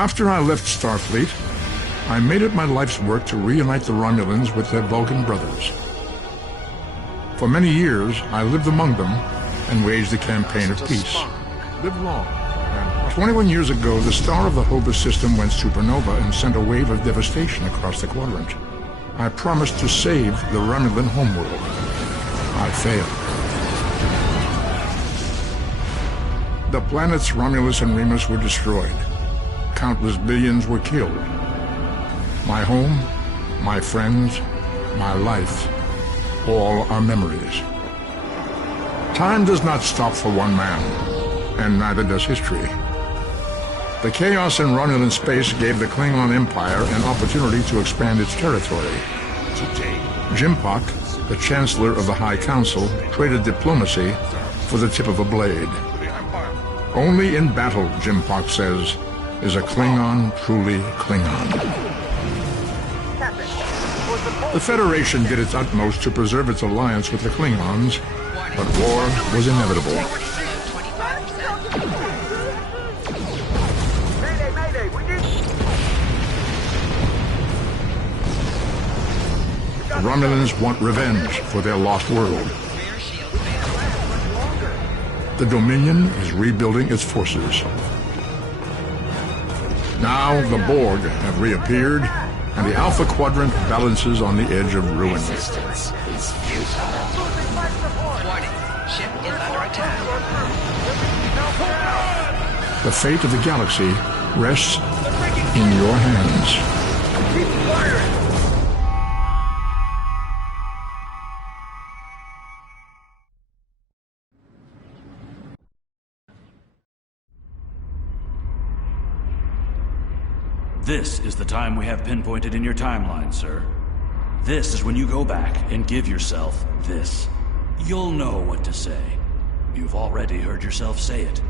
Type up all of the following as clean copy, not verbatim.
After I left Starfleet, I made it my life's work to reunite the Romulans with their Vulcan brothers. For many years, I lived among them and waged a campaign of peace. Live long. 21 years ago, the star of the Hobus system went supernova and sent a wave of devastation across the quadrant. I promised to save the Romulan homeworld. I failed. The planets Romulus and Remus were destroyed. Countless billions were killed. My home, my friends, my life, all are memories. Time does not stop for one man, and neither does history. The chaos in Romulan space gave the Klingon Empire an opportunity to expand its territory. Jimpak, the Chancellor of the High Council, traded diplomacy for the tip of a blade. Only in battle, Jimpak says, is a Klingon truly Klingon. The Federation did its utmost to preserve its alliance with the Klingons, but war was inevitable. The Romulans want revenge for their lost world. The Dominion is rebuilding its forces. Now the Borg have reappeared, and the Alpha Quadrant balances on the edge of ruin. Resistance is futile. Warning, ship is under attack. The fate of the galaxy rests in your hands. Keep firing! This is the time we have pinpointed in your timeline, sir. This is when you go back and give yourself this. You'll know what to say. You've already heard yourself say it.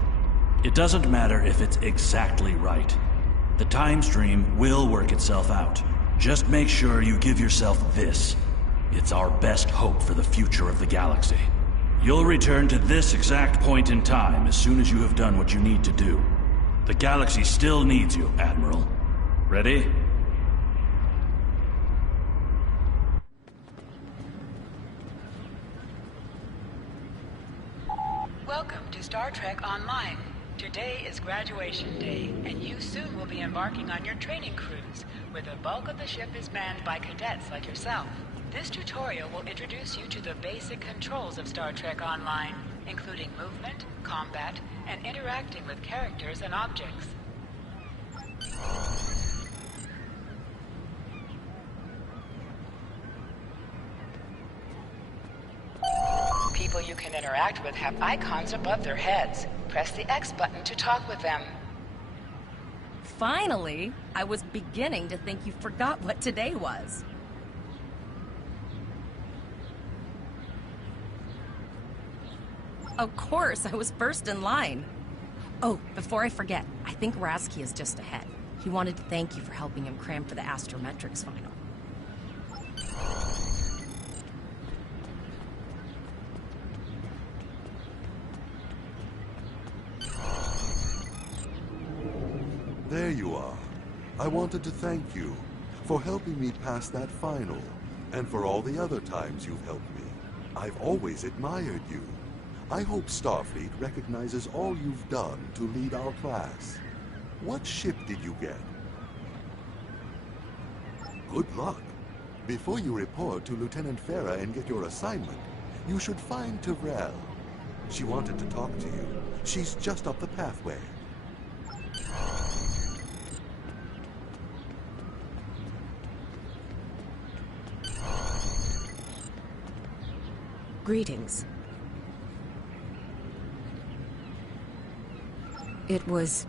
It doesn't matter if it's exactly right. The time stream will work itself out. Just make sure you give yourself this. It's our best hope for the future of the galaxy. You'll return to this exact point in time as soon as you have done what you need to do. The galaxy still needs you, Admiral. Ready? Welcome to Star Trek Online. Today is graduation day, and you soon will be embarking on your training cruise, where the bulk of the ship is manned by cadets like yourself. This tutorial will introduce you to the basic controls of Star Trek Online, including movement, combat, and interacting with characters and objects. People you can interact with have icons above their heads. Press the X button to talk with them. Finally! I was beginning to think you forgot what today was. Of course, I was first in line. Oh, before I forget, I think Rasky is just ahead. He wanted to thank you for helping him cram for the astrometrics final. There you are. I wanted to thank you for helping me pass that final, and for all the other times you've helped me. I've always admired you. I hope Starfleet recognizes all you've done to lead our class. What ship did you get? Good luck. Before you report to Lieutenant Farah and get your assignment, you should find Tyrell. She wanted to talk to you. She's just up the pathway. Greetings. It was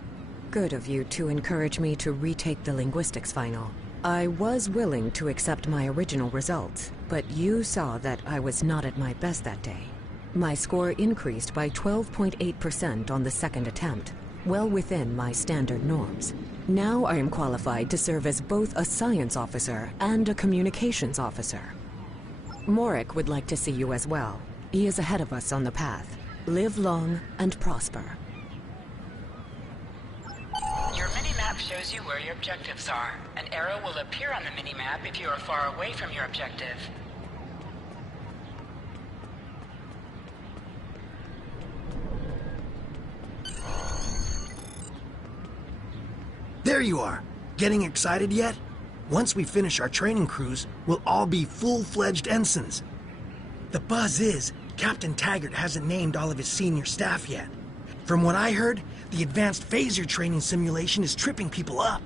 good of you to encourage me to retake the linguistics final. I was willing to accept my original results, but you saw that I was not at my best that day. My score increased by 12.8% on the second attempt, well within my standard norms. Now I am qualified to serve as both a science officer and a communications officer. Morik would like to see you as well. He is ahead of us on the path. Live long and prosper. Your mini-map shows you where your objectives are. An arrow will appear on the minimap if you are far away from your objective. There you are. Getting excited yet? Once we finish our training cruise, we'll all be full-fledged ensigns. The buzz is, Captain Taggart hasn't named all of his senior staff yet. From what I heard, the advanced phaser training simulation is tripping people up.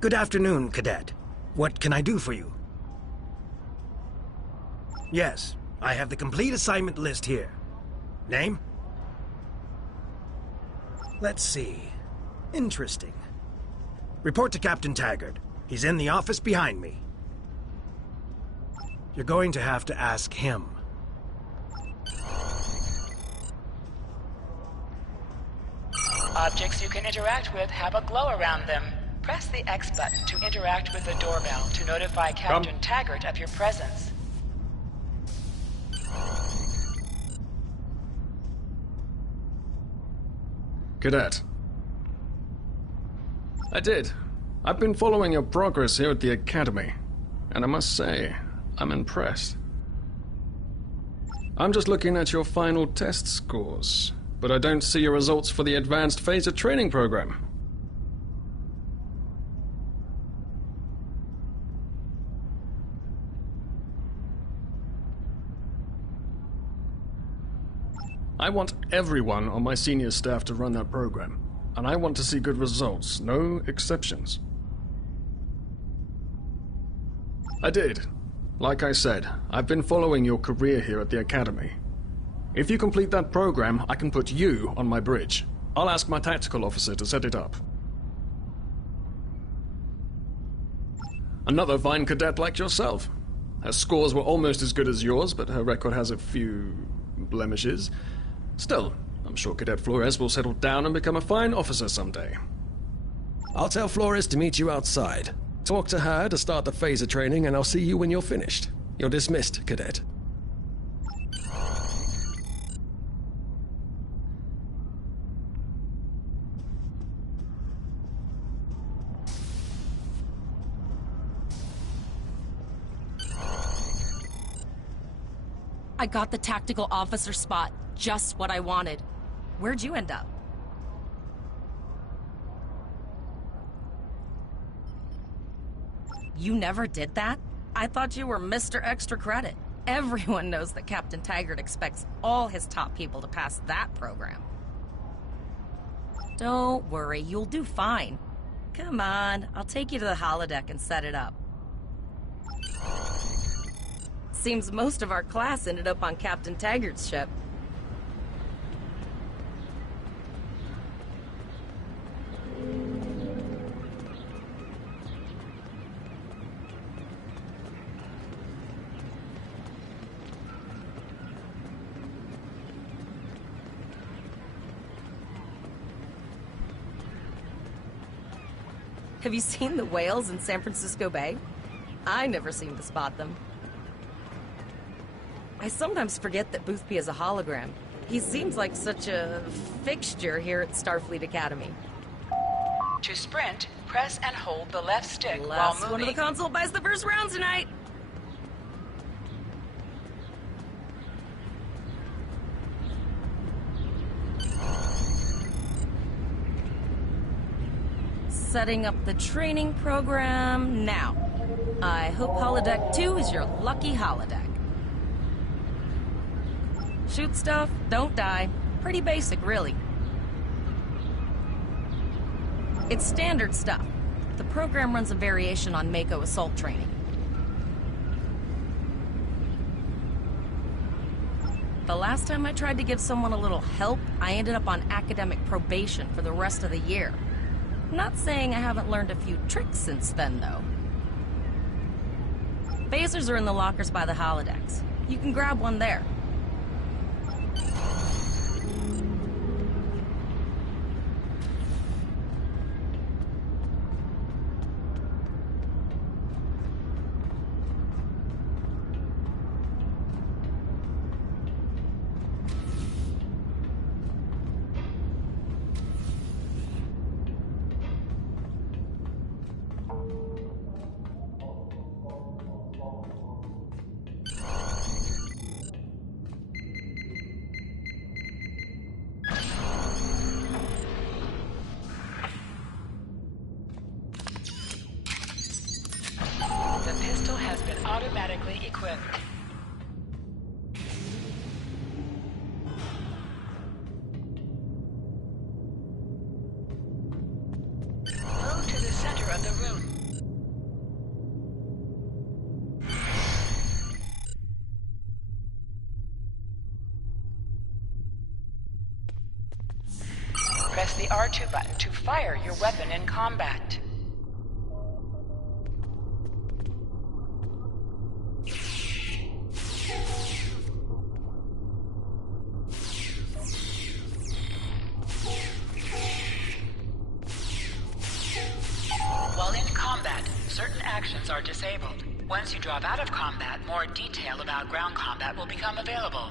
Good afternoon, Cadet. What can I do for you? Yes, I have the complete assignment list here. Name? Let's see. Interesting. Report to Captain Taggart. He's in the office behind me. You're going to have to ask him. Objects you can interact with have a glow around them. Press the X button to interact with the doorbell to notify Captain Taggart of your presence. Cadet. I did. I've been following your progress here at the Academy, and I must say, I'm impressed. I'm just looking at your final test scores, but I don't see your results for the Advanced Phaser Training Program. I want everyone on my senior staff to run that program, and I want to see good results, no exceptions. I did. Like I said, I've been following your career here at the Academy. If you complete that program, I can put you on my bridge. I'll ask my tactical officer to set it up. Another fine cadet like yourself. Her scores were almost as good as yours, but her record has a few blemishes. Still, I'm sure Cadet Flores will settle down and become a fine officer someday. I'll tell Flores to meet you outside. Talk to her to start the phaser training, and I'll see you when you're finished. You're dismissed, Cadet. I got the tactical officer spot. Just what I wanted. Where'd you end up? You never did that? I thought you were Mr. Extra Credit. Everyone knows that Captain Taggart expects all his top people to pass that program. Don't worry, you'll do fine. Come on, I'll take you to the holodeck and set it up. Seems most of our class ended up on Captain Taggart's ship. Have you seen the whales in San Francisco Bay? I never seem to spot them. I sometimes forget that Boothby is a hologram. He seems like such a fixture here at Starfleet Academy. To sprint, press and hold the left stick while Last moving. one of the console buys the first round tonight! Setting up the training program now. I hope Holodeck 2 is your lucky holodeck. Shoot stuff, don't die. Pretty basic, really. It's standard stuff. The program runs a variation on Mako assault training. The last time I tried to give someone a little help, I ended up on academic probation for the rest of the year. Not saying I haven't learned a few tricks since then, though. Phasers are in the lockers by the holodecks. You can grab one there. automatically equipped. Move to the center of the room. Press the R2 button to fire your weapon in combat. While in combat, certain actions are disabled. Once you drop out of combat, more detail about ground combat will become available.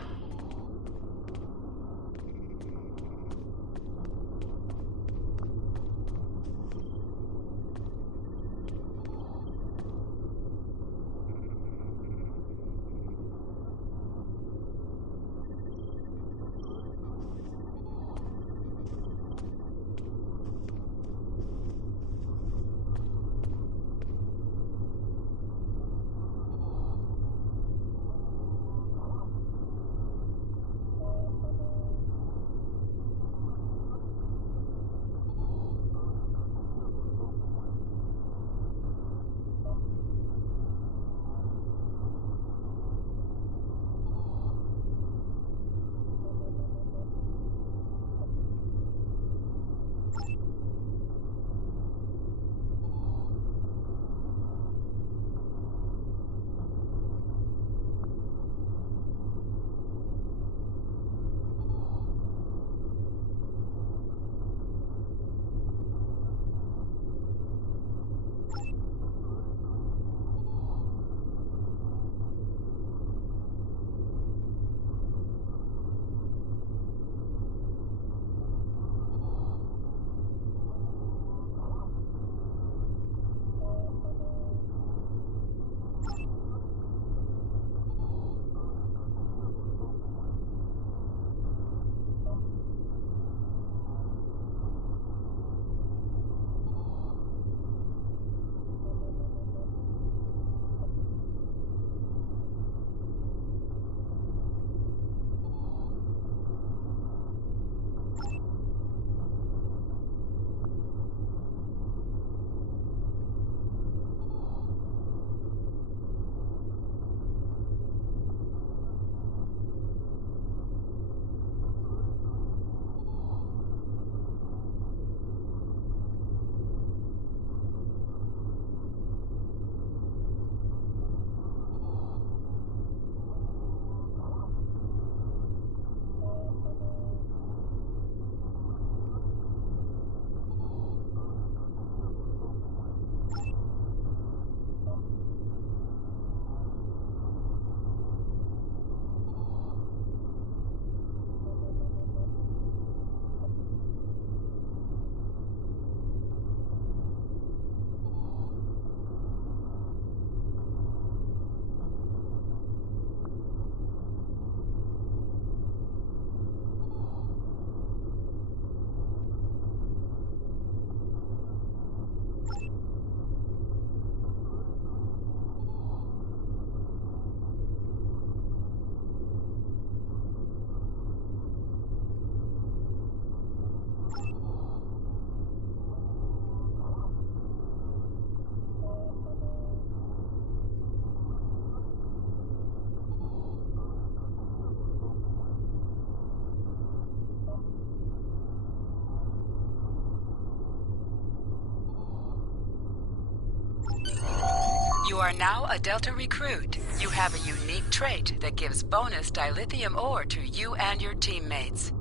You are now a Delta recruit. You have a unique trait that gives bonus dilithium ore to you and your teammates.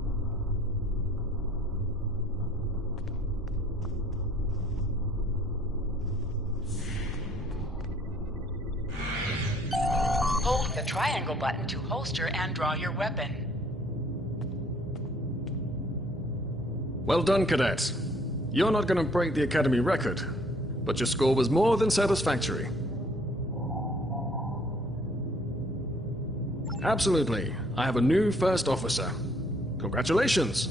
Hold the triangle button to holster and draw your weapon. Well done, Cadet. You're not going to break the Academy record, but your score was more than satisfactory. Absolutely. I have a new first officer. Congratulations.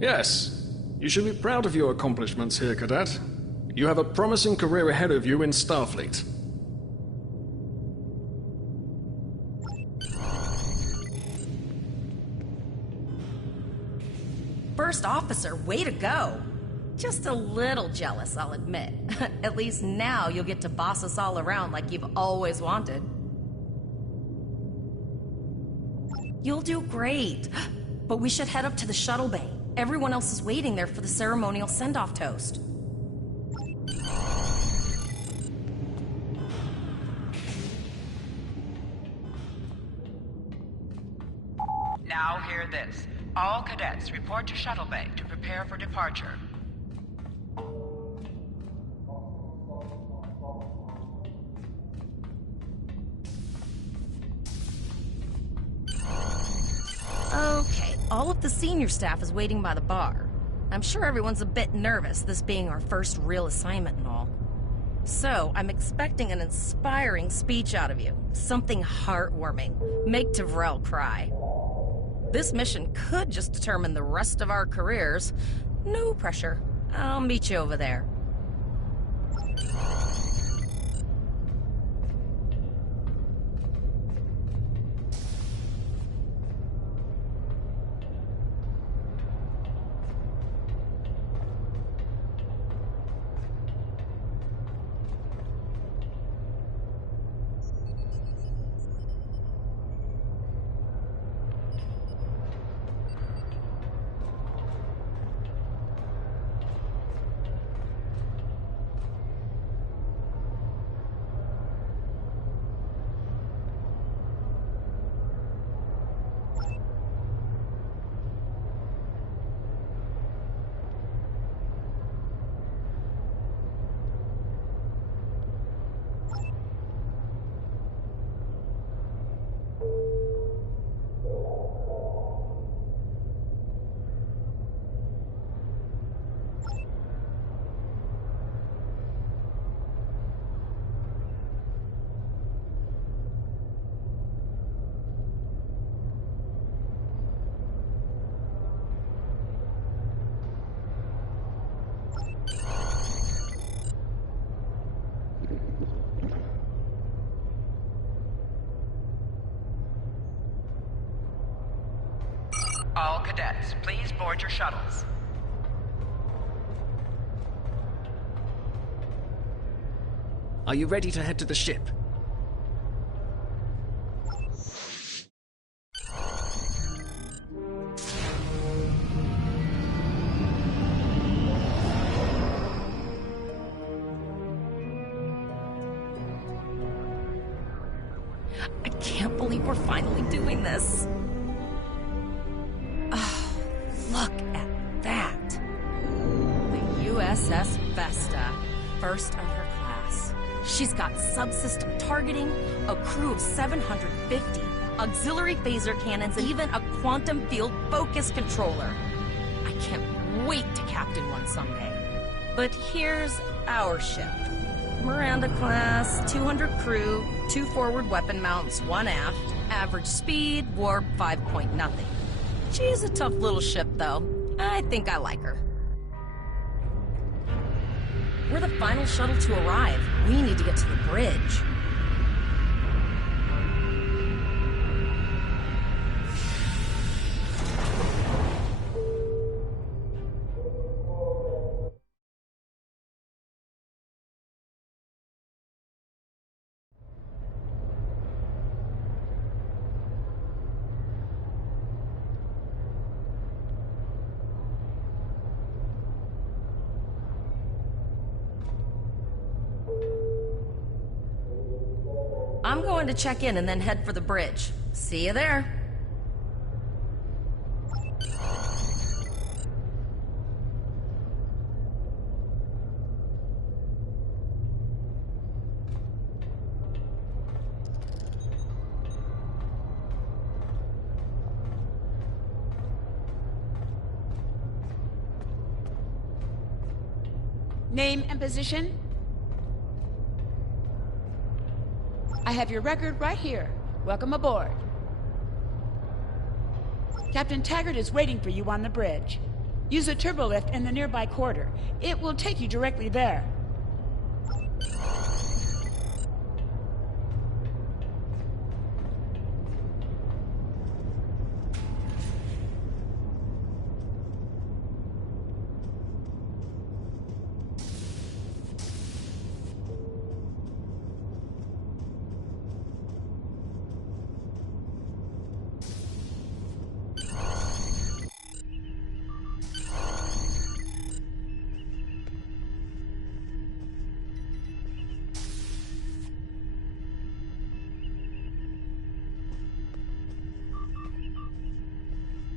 Yes, you should be proud of your accomplishments here, Cadet. You have a promising career ahead of you in Starfleet. First officer, way to go! Just a little jealous, I'll admit. At least now you'll get to boss us all around like you've always wanted. You'll do great. But we should head up to the shuttle bay. Everyone else is waiting there for the ceremonial send-off toast. Now hear this. All cadets report to shuttle bay to prepare for departure. Okay, all of the senior staff is waiting by the bar. I'm sure everyone's a bit nervous, this being our first real assignment and all. So, I'm expecting an inspiring speech out of you. Something heartwarming. Make Tavrel cry. This mission could just determine the rest of our careers. No pressure. I'll meet you over there. All cadets, please board your shuttles. Are you ready to head to the ship? I can't believe we're finally doing this. Oh, look at that. The USS Vesta, first of her class. She's got subsystem targeting, a crew of 750, auxiliary phaser cannons, and even a quantum field focus controller. I can't wait to captain one someday. But here's our ship. Miranda class, 200 crew, 2 forward weapon mounts, 1 aft, average speed, warp 5 point nothing. She's a tough little ship, though. I think I like her. We're the final shuttle to arrive. We need to get to the bridge. I'm going to check in and then head for the bridge. See you there. Name and position? I have your record right here. Welcome aboard. Captain Taggart is waiting for you on the bridge. Use a turbolift in the nearby quarter. It will take you directly there.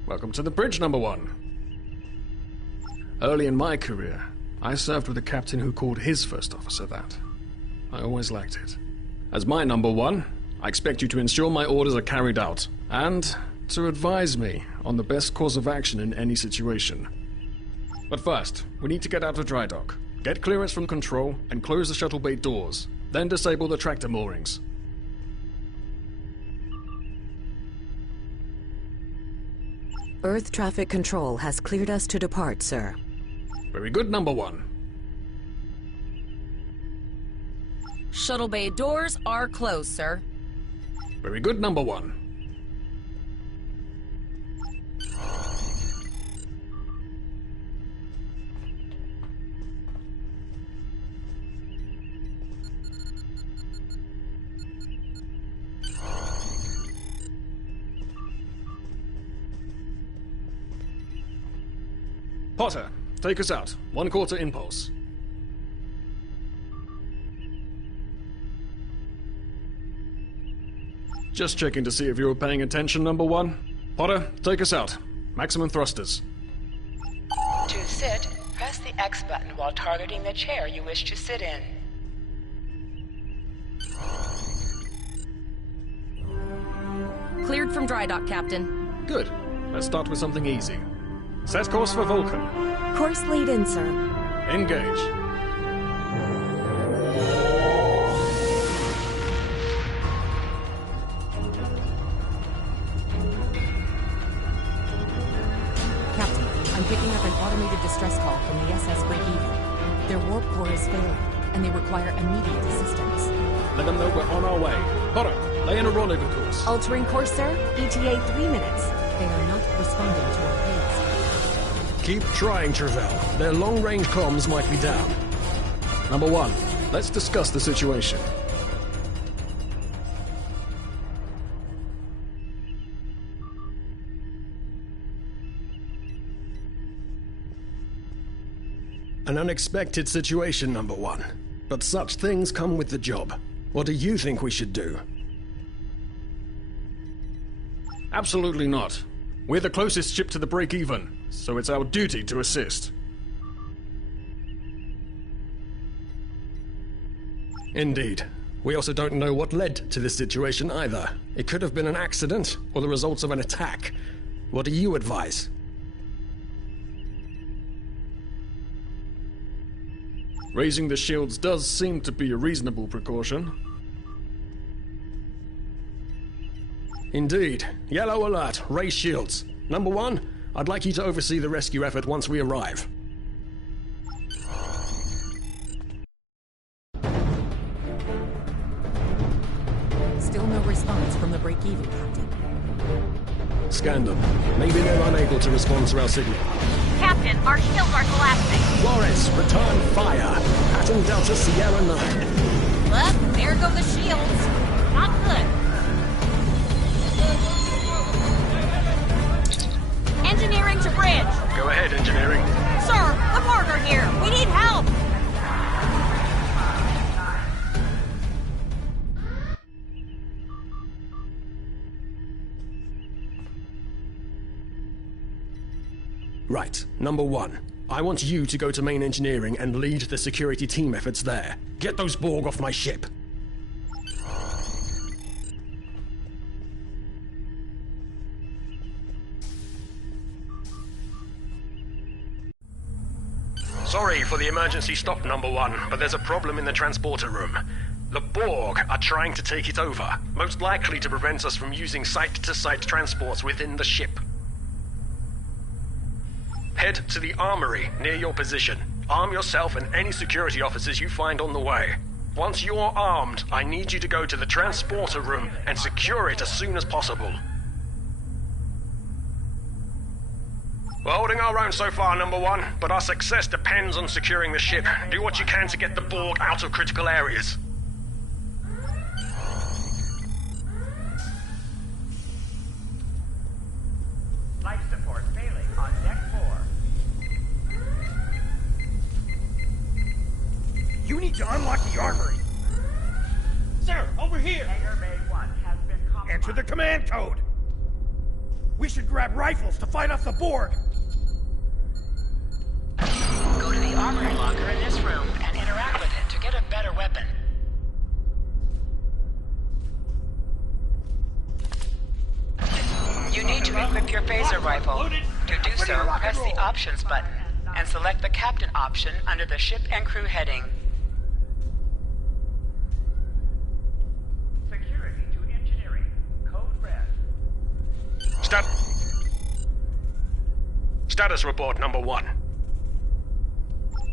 Welcome to the bridge, number one. Early in my career, I served with a captain who called his first officer that. I always liked it. As my number one, I expect you to ensure my orders are carried out, and to advise me on the best course of action in any situation. But first, we need to get out of dry dock, get clearance from control, and close the shuttle bay doors, then disable the tractor moorings. Earth traffic control has cleared us to depart, sir. Very good, number one. Shuttle bay doors are closed, sir. Very good, number one. Potter, take us out. 1/4 impulse. Just checking to see if you were paying attention, number one. Potter, take us out. Maximum thrusters. To sit, press the X button while targeting the chair you wish to sit in. Cleared from dry dock, Captain. Good. Let's start with something easy. Set course for Vulcan. Course lead in, sir. Engage. Captain, I'm picking up an automated distress call from the SS Break-Even. Their warp core is failing, and they require immediate assistance. Let them know we're on our way. Potter, lay in a rendezvous course. Altering course, sir. ETA 3 minutes. They are not responding to our hails. Keep trying, Travell. Their long-range comms might be down. Number one, let's discuss the situation. An unexpected situation, number one. But such things come with the job. What do you think we should do? Absolutely not. We're the closest ship to the break-even, so it's our duty to assist. Indeed. We also don't know what led to this situation either. It could have been an accident, or the results of an attack. What do you advise? Raising the shields does seem to be a reasonable precaution. Indeed. Yellow alert. Raise shields. Number one, I'd like you to oversee the rescue effort once we arrive. Still no response from the break-even, Captain. Scan them. Maybe they're unable to respond to our signal. Captain, our shields are collapsing. Flores, return fire. Pattern Delta Sierra 9. Well, there go the shields. Not good. Engineering to bridge. Go ahead, engineering. Sir, the Borg are here. We need help. Right. Number one, I want you to go to main engineering and lead the security team efforts there. Get those Borg off my ship. Sorry for the emergency stop, number one, but there's a problem in the transporter room. The Borg are trying to take it over, most likely to prevent us from using site-to-site transports within the ship. Head to the armory near your position. Arm yourself and any security officers you find on the way. Once you're armed, I need you to go to the transporter room and secure it as soon as possible. We're holding our own so far, number one, but our success depends on securing the ship. Do what you can to get the Borg out of critical areas. Life support failing on deck 4. You need to unlock the armory. Sir, over here! Hangar Bay 1 has been compromised. Enter the command code. We should grab rifles to fight off the Borg. Go to the armory locker in this room and interact with it to get a better weapon. You need to equip your phaser rifle. To do so, press the Options button and select the Captain option under the Ship and Crew heading. Security to engineering. Code red. Status report number 1.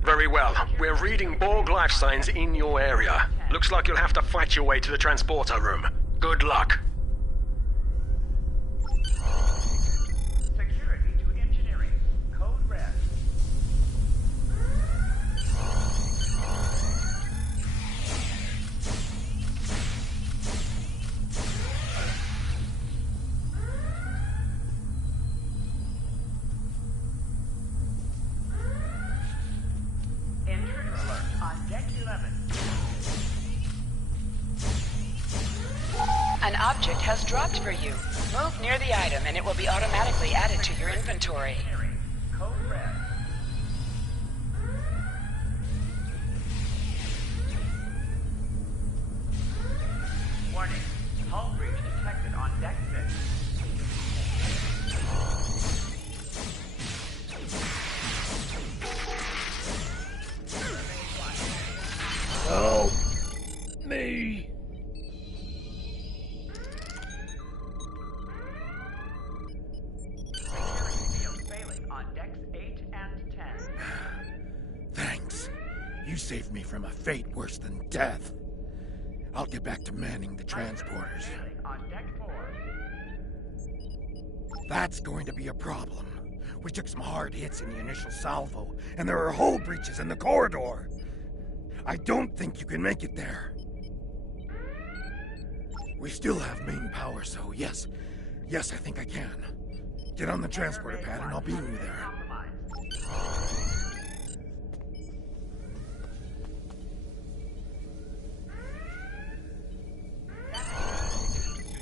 Very well. We're reading Borg life signs in your area. Looks like you'll have to fight your way to the transporter room. Good luck. Security to engineering. Code red. Intruder alert on deck 11. An object has dropped for you. Move near the item and it will be automatically added to your inventory. Code red. Warning. Hull breach detected on deck 6. Help me. Failing on decks 8 and 10. Thanks. You saved me from a fate worse than death. I'll get back to manning the transporters. Failing on deck 4. That's going to be a problem. We took some hard hits in the initial salvo, and there are hull breaches in the corridor. I don't think you can make it there. We still have main power, so yes, I think I can. Get on the transporter pad and I'll beam you there.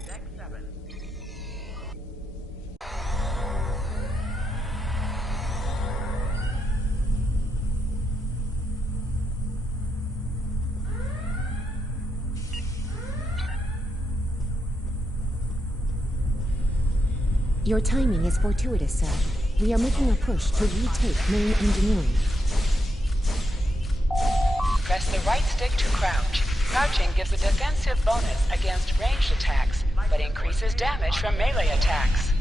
Deck 7. Your timing is fortuitous, sir. We are making a push to retake main engineering. Press the right stick to crouch. Crouching gives a defensive bonus against ranged attacks, but increases damage from melee attacks.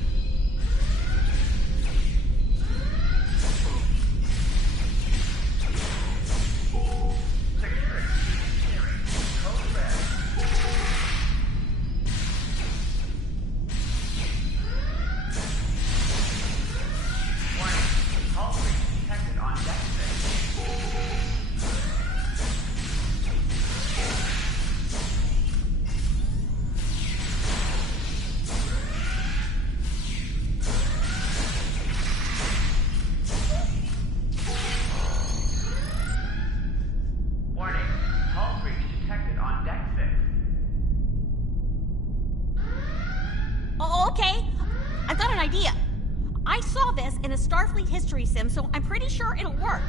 Starfleet history sim, so I'm pretty sure it'll work.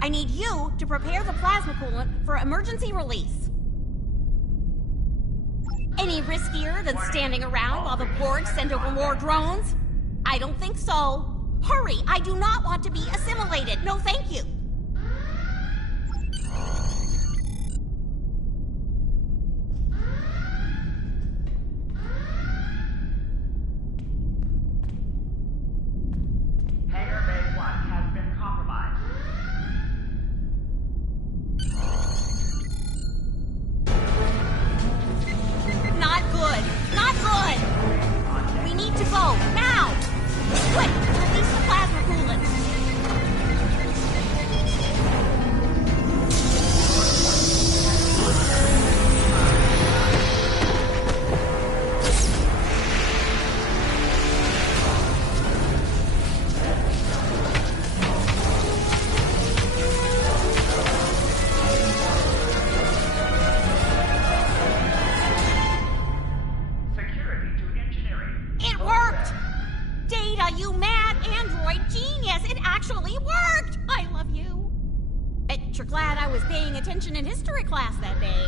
I need you to prepare the plasma coolant for emergency release. Any riskier than standing around while the Borg send over more drones? I don't think so. Hurry, I do not want to be assimilated. No, thank you. Bet you're glad I was paying attention in history class that day.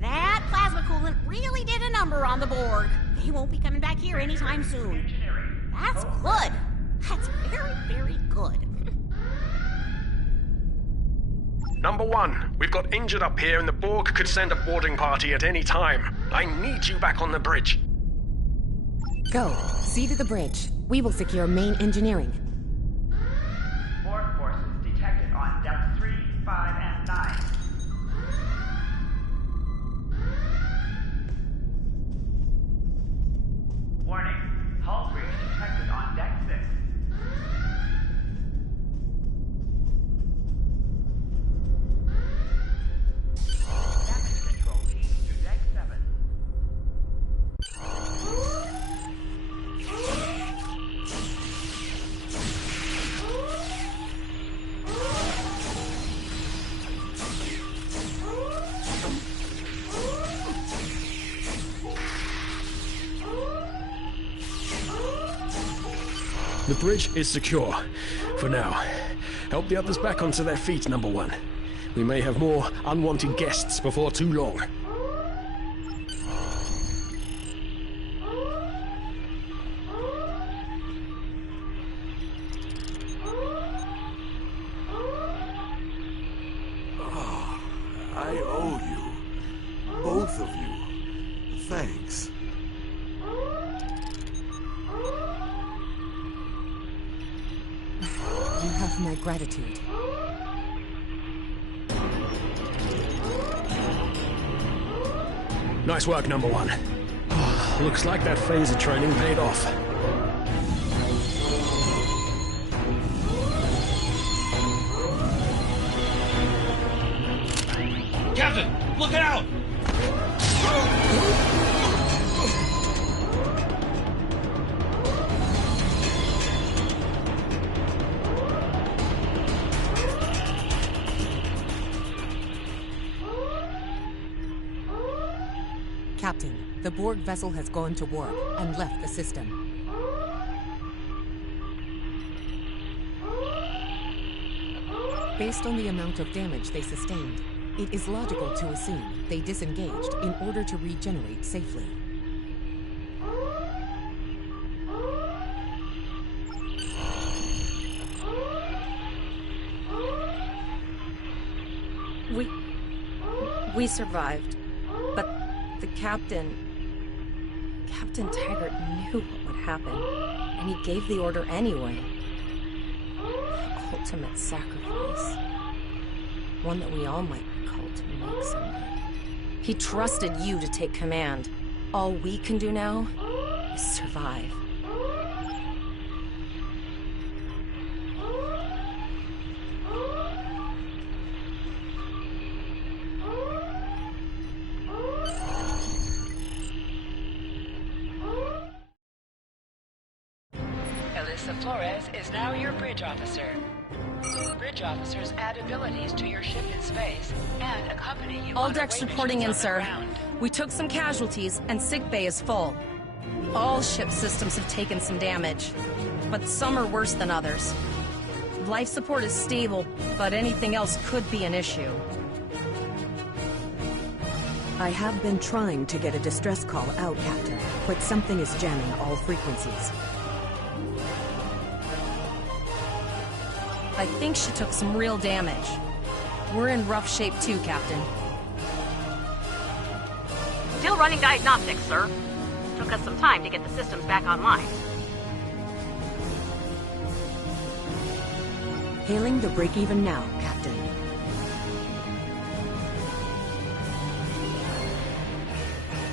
That plasma coolant really did a number on the Borg. They won't be coming back here anytime soon. That's good. That's very, very good. Number 1, we've got injured up here and the Borg could send a boarding party at any time. I need you back on the bridge. Go. See to the bridge. We will secure main engineering. Borg forces detected on depth 3, 5, and 9. Warning. Hull breach detected on deck 6. Damage control team to deck 7. The bridge is secure. For now. Help the others back onto their feet, Number 1. We may have more unwanted guests before too long. Oh, I owe you. Both of you. Thanks. You have my gratitude. Nice work, Number 1. Looks like that phaser training paid off. Captain, look out! Captain, the Borg vessel has gone to warp and left the system. Based on the amount of damage they sustained, it is logical to assume they disengaged in order to regenerate safely. We survived, but the Captain Taggart knew what would happen, and he gave the order anyway. The ultimate sacrifice. One that we all might be called to make someday. He trusted you to take command. All we can do now is survive. Flores is now your bridge officer. Bridge officers add abilities to your ship in space and accompany you All on decks away reporting in, missions on the sir. ground. We took some casualties, and sickbay is full. All ship systems have taken some damage, but some are worse than others. Life support is stable, but anything else could be an issue. I have been trying to get a distress call out, Captain, but something is jamming all frequencies. I think she took some real damage. We're in rough shape too, Captain. Still running diagnostics, sir. Took us some time to get the systems back online. Hailing the break-even now, Captain.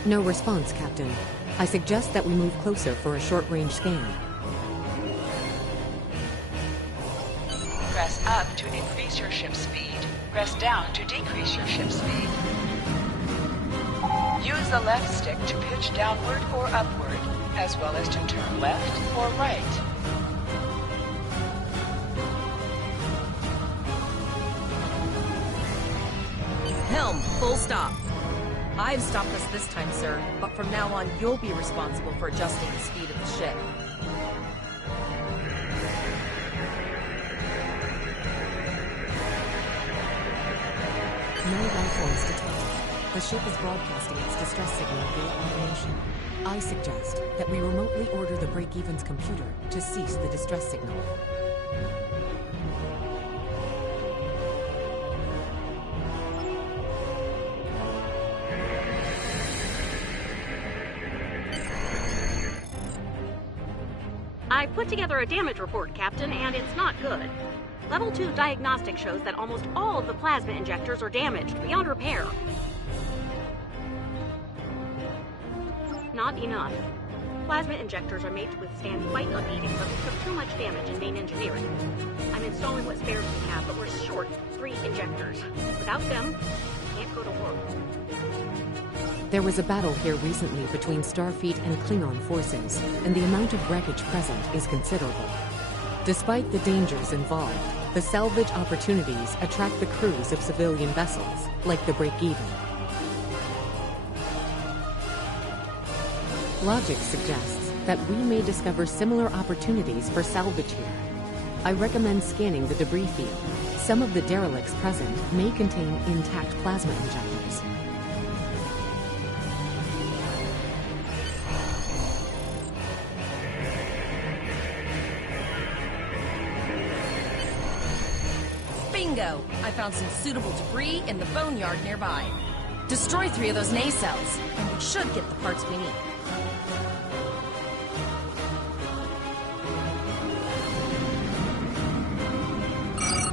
No response, Captain. I suggest that we move closer for a short-range scan. Press up to increase your ship speed. Press down to decrease your ship speed. Use the left stick to pitch downward or upward, as well as to turn left or right. Helm, full stop. I've stopped us this time, sir, but from now on, you'll be responsible for adjusting the speed of the ship. No life forms detected. The ship is broadcasting its distress signal via automation. I suggest that we remotely order the Break-Even's computer to cease the distress signal. I put together a damage report, Captain, and it's not good. Level 2 diagnostic shows that almost all of the plasma injectors are damaged beyond repair. Not enough. Plasma injectors are made to withstand quite a beating, but we took too much damage in main engineering. I'm installing what spares we have, but we're short 3 injectors. Without them, we can't go to work. There was a battle here recently between Starfleet and Klingon forces, and the amount of wreckage present is considerable. Despite the dangers involved, the salvage opportunities attract the crews of civilian vessels, like the Break-Even. Logic suggests that we may discover similar opportunities for salvage here. I recommend scanning the debris field. Some of the derelicts present may contain intact plasma injectors. Bingo! I found some suitable debris in the boneyard nearby. Destroy 3 of those nacelles, and we should get the parts we need.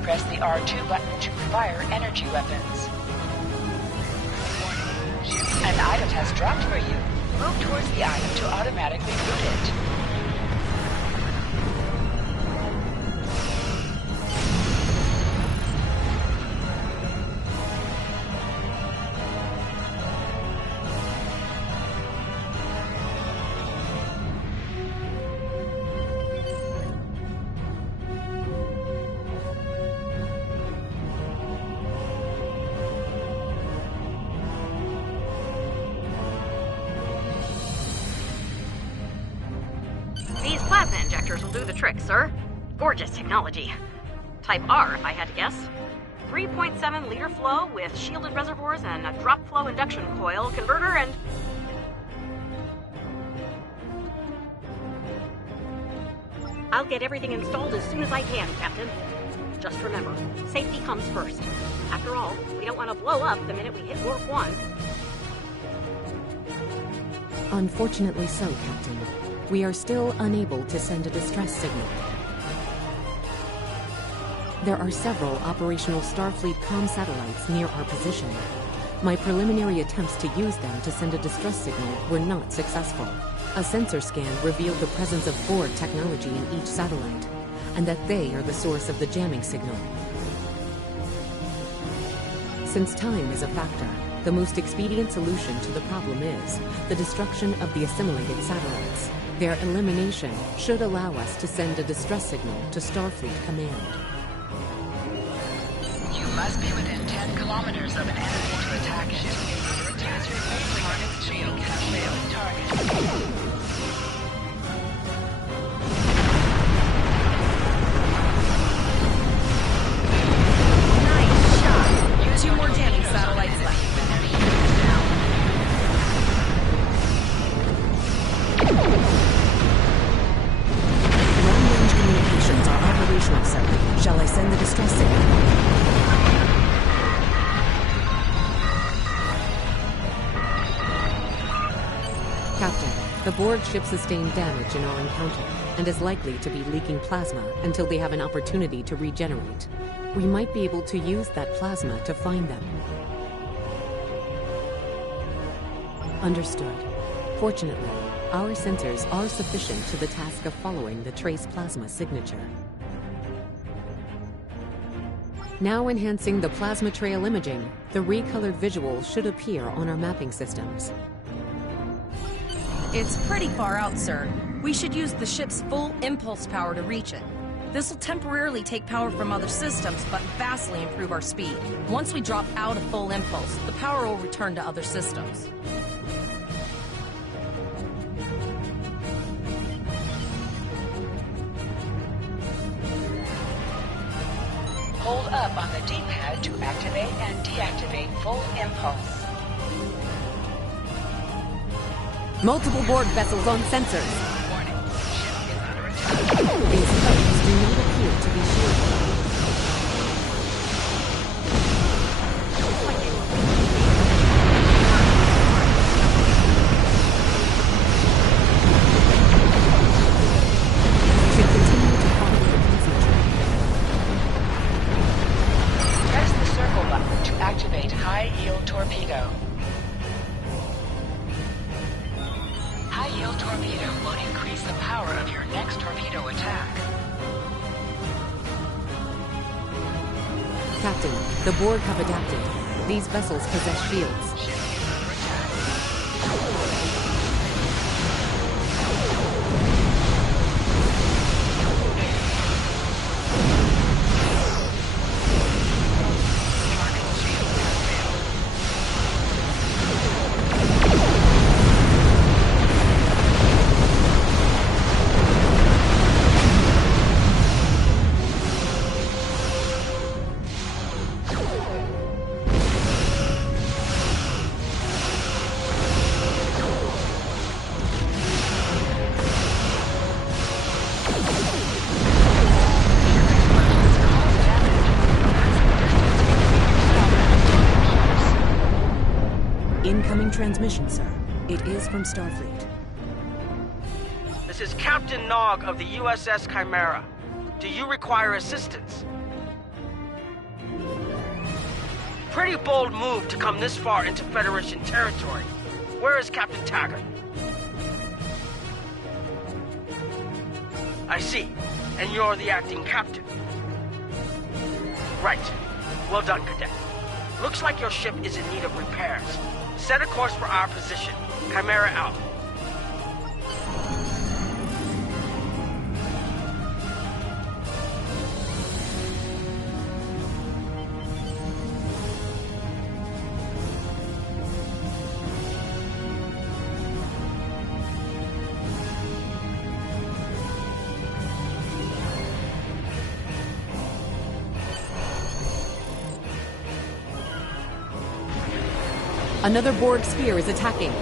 Press the R2 button to fire energy weapons. An item has dropped for you. Move towards the item to automatically loot it. Will do the trick, sir. Gorgeous technology. Type R, if I had to guess. 3.7 liter flow with shielded reservoirs and a drop flow induction coil converter and... I'll get everything installed as soon as I can, Captain. Just remember, safety comes first. After all, we don't want to blow up the minute we hit Warp 1. Unfortunately so, Captain. We are still unable to send a distress signal. There are several operational Starfleet comm satellites near our position. My preliminary attempts to use them to send a distress signal were not successful. A sensor scan revealed the presence of Borg technology in each satellite, and that they are the source of the jamming signal. Since time is a factor, the most expedient solution to the problem is the destruction of the assimilated satellites. Their elimination should allow us to send a distress signal to Starfleet Command. You must be within 10 kilometers of an enemy to attack it. Your task target's shield has failed target. Nice shot! 2 more jamming satellites left. Long-range communications are operational, sir. Shall I send the distress signal? Captain, the Borg ship sustained damage in our encounter and is likely to be leaking plasma until they have an opportunity to regenerate. We might be able to use that plasma to find them. Understood. Fortunately, our sensors are sufficient to the task of following the trace plasma signature. Now enhancing the plasma trail imaging, the recolored visuals should appear on our mapping systems. It's pretty far out, sir. We should use the ship's full impulse power to reach it. This will temporarily take power from other systems, but vastly improve our speed. Once we drop out of full impulse, the power will return to other systems. Hold up on the D-pad to activate and deactivate full impulse. Multiple Borg vessels on sensors. Warning, ship is under attack. These foes do not appear to be shielded. Should continue to follow the passage. Press the circle button to activate high-yield torpedo. High-yield torpedo will increase the power of your next torpedo attack. Captain, the Borg have adapted. These vessels possess shields. Ship is under attack. Target shields have failed. Incoming transmission, sir. It is from Starfleet. This is Captain Nog of the USS Chimera. Do you require assistance? Pretty bold move to come this far into Federation territory. Where is Captain Taggart? I see. And you're the acting captain. Right. Well done, Cadet. Looks like your ship is in need of repairs. Set a course for our position. Chimera out. Another Borg sphere is attacking.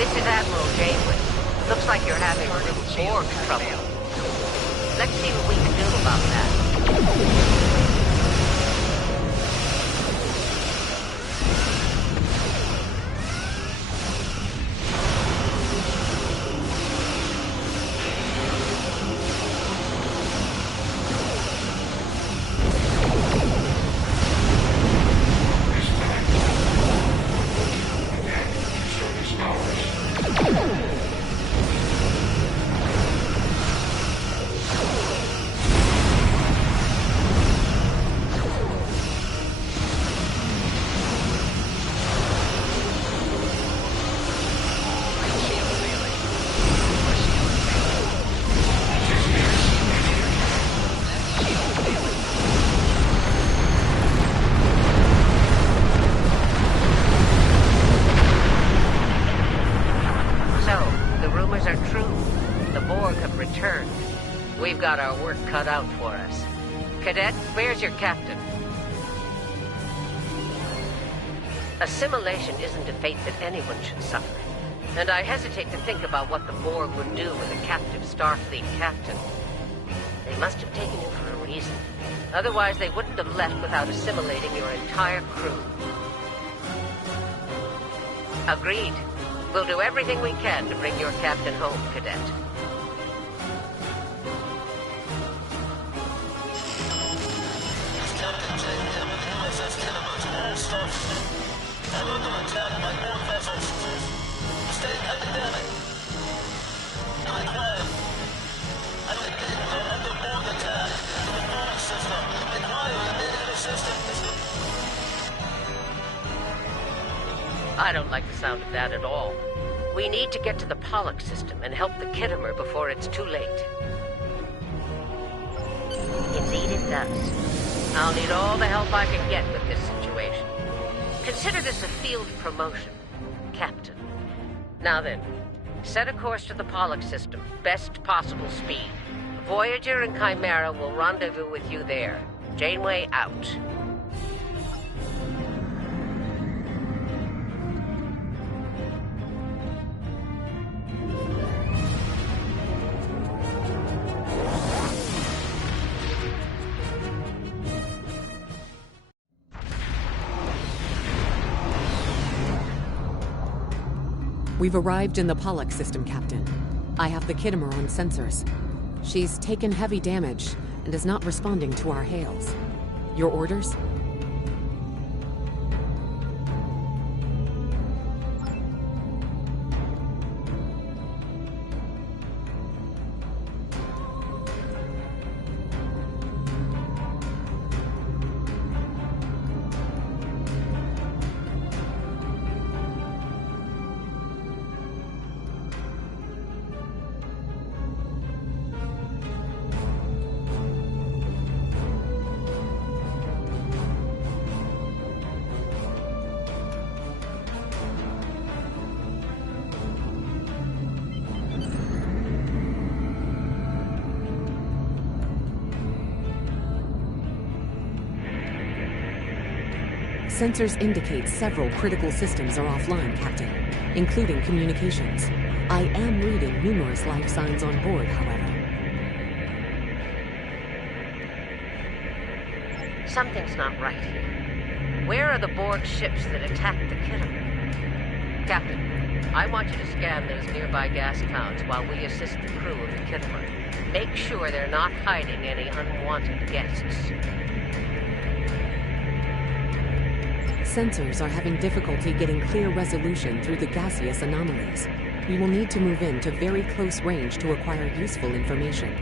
This is Admiral Janeway. Looks like you're having a little Borg trouble. Let's see what we can do about that. We've got our work cut out for us. Cadet, where's your captain? Assimilation isn't a fate that anyone should suffer. And I hesitate to think about what the Borg would do with a captive Starfleet captain. They must have taken him for a reason. Otherwise, they wouldn't have left without assimilating your entire crew. Agreed. We'll do everything we can to bring your captain home, Cadet. I don't like the sound of that at all. We need to get to the Pollock system and help the Kittimer before it's too late. Indeed it does. I'll need all the help I can get with this situation. Consider this a field promotion, Captain. Now then, set a course to the Pollock system, best possible speed. Voyager and Chimera will rendezvous with you there. Janeway out. We've arrived in the Pollock system, Captain. I have the Kittimer on sensors. She's taken heavy damage and is not responding to our hails. Your orders? Sensors indicate several critical systems are offline, Captain, including communications. I am reading numerous life signs on board, however. Something's not right here. Where are the Borg ships that attacked the Kittimer? Captain, I want you to scan those nearby gas clouds while we assist the crew of the Kittimer. Make sure they're not hiding any unwanted guests. Sensors are having difficulty getting clear resolution through the gaseous anomalies. We will need to move in to very close range to acquire useful information.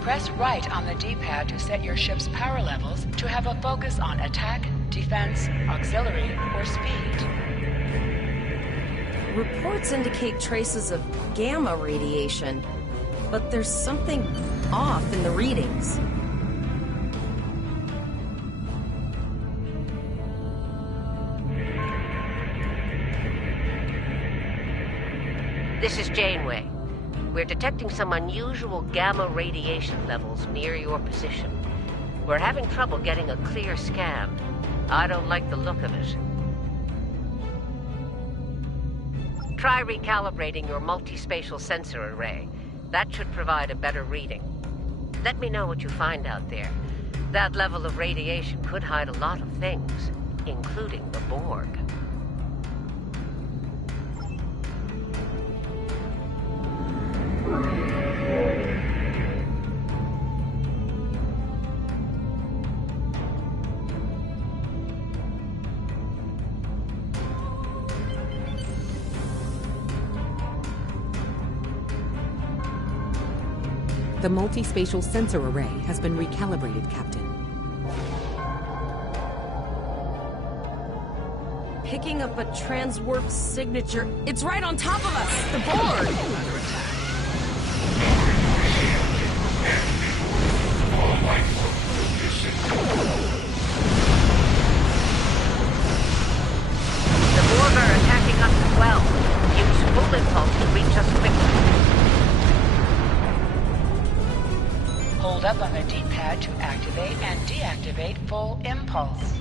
Press right on the D-pad to set your ship's power levels to have a focus on attack, defense, auxiliary, or speed. Reports indicate traces of gamma radiation, but there's something off in the readings. This is Janeway. We're detecting some unusual gamma radiation levels near your position. We're having trouble getting a clear scan. I don't like the look of it. Try recalibrating your multispatial sensor array. That should provide a better reading. Let me know what you find out there. That level of radiation could hide a lot of things, including the Borg. The multispatial sensor array has been recalibrated, Captain. Picking up a transwarp signature. It's right on top of us! The Borg! The Borg are attacking us as well. Use full impulse to reach us quickly. Hold up on the D-pad to activate and deactivate full impulse.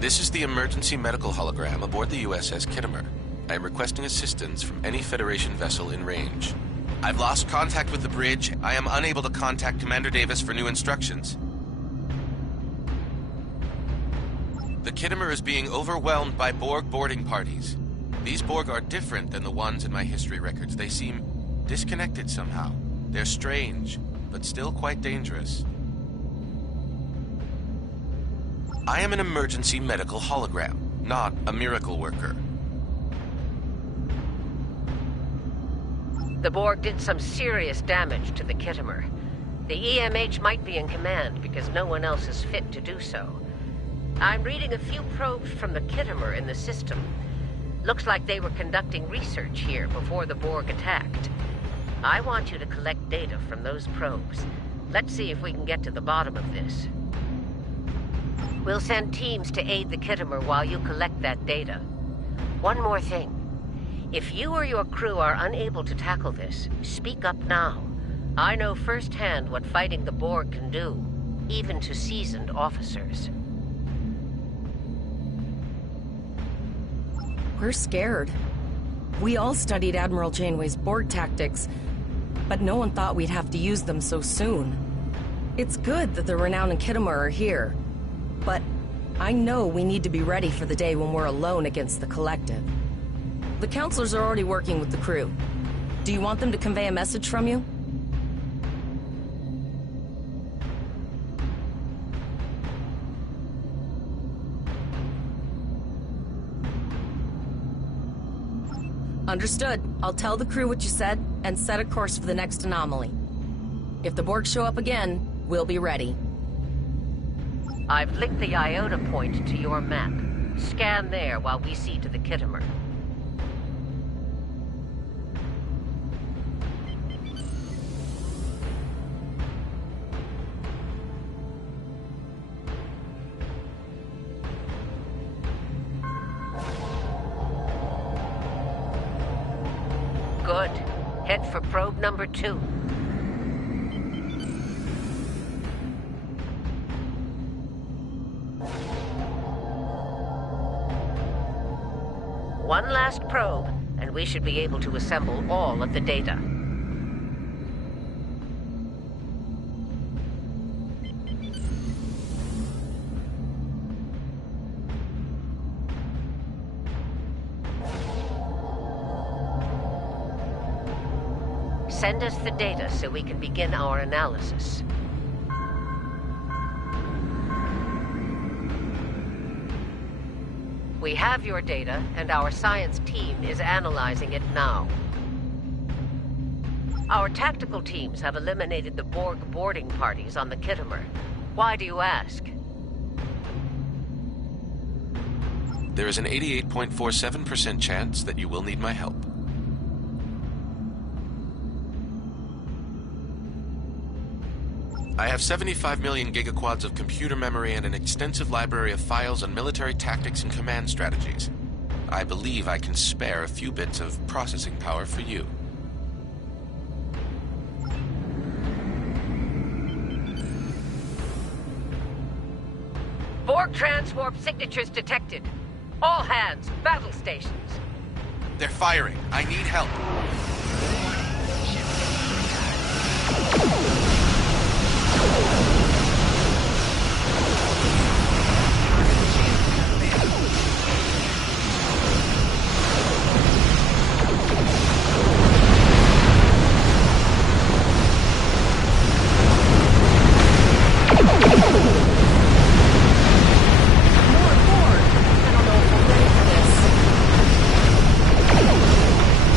This is the emergency medical hologram aboard the USS Kittimer. I am requesting assistance from any Federation vessel in range. I've lost contact with the bridge. I am unable to contact Commander Davis for new instructions. The Kittimer is being overwhelmed by Borg boarding parties. These Borg are different than the ones in my history records. They seem disconnected somehow. They're strange, but still quite dangerous. I am an emergency medical hologram, not a miracle worker. The Borg did some serious damage to the Kittimer. The EMH might be in command because no one else is fit to do so. I'm reading a few probes from the Kittimer in the system. Looks like they were conducting research here before the Borg attacked. I want you to collect data from those probes. Let's see if we can get to the bottom of this. We'll send teams to aid the Kittimer while you collect that data. One more thing. If you or your crew are unable to tackle this, speak up now. I know firsthand what fighting the Borg can do, even to seasoned officers. We're scared. We all studied Admiral Janeway's Borg tactics, but no one thought we'd have to use them so soon. It's good that the Renown and Kittimer are here, but I know we need to be ready for the day when we're alone against the Collective. The counselors are already working with the crew. Do you want them to convey a message from you? Understood. I'll tell the crew what you said and set a course for the next anomaly. If the Borg show up again, we'll be ready. I've linked the Iota point to your map. Scan there while we see to the Kittimer. Good. Head for probe number 2. One last probe, and we should be able to assemble all of the data. Send us the data so we can begin our analysis. We have your data, and our science team is analyzing it now. Our tactical teams have eliminated the Borg boarding parties on the Kittimer. Why do you ask? There is an 88.47% chance that you will need my help. I have 75 million gigaquads of computer memory and an extensive library of files on military tactics and command strategies. I believe I can spare a few bits of processing power for you. Borg transwarp signatures detected. All hands, battle stations. They're firing. I need help.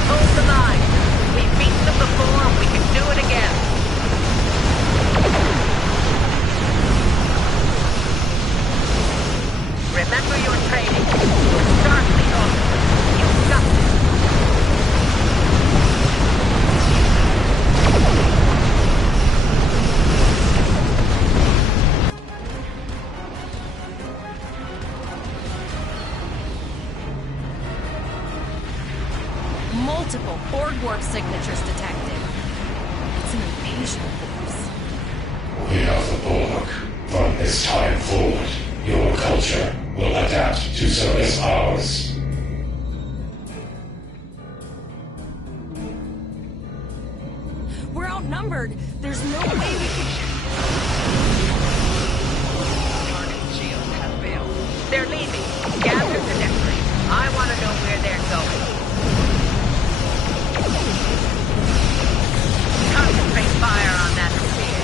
Hold the line. We've beaten them before, we can do it again. Remember your training. Starfleet officers, you've got this. Multiple Borg warp signatures detected. It's an invasion force. We are the Borg. From this time forward, your culture will adapt to serve as ours. outnumbered. There's no way we can... Target shields have failed. They're leaving. Gather the debris. I want to know where they're going. Concentrate fire on that sphere.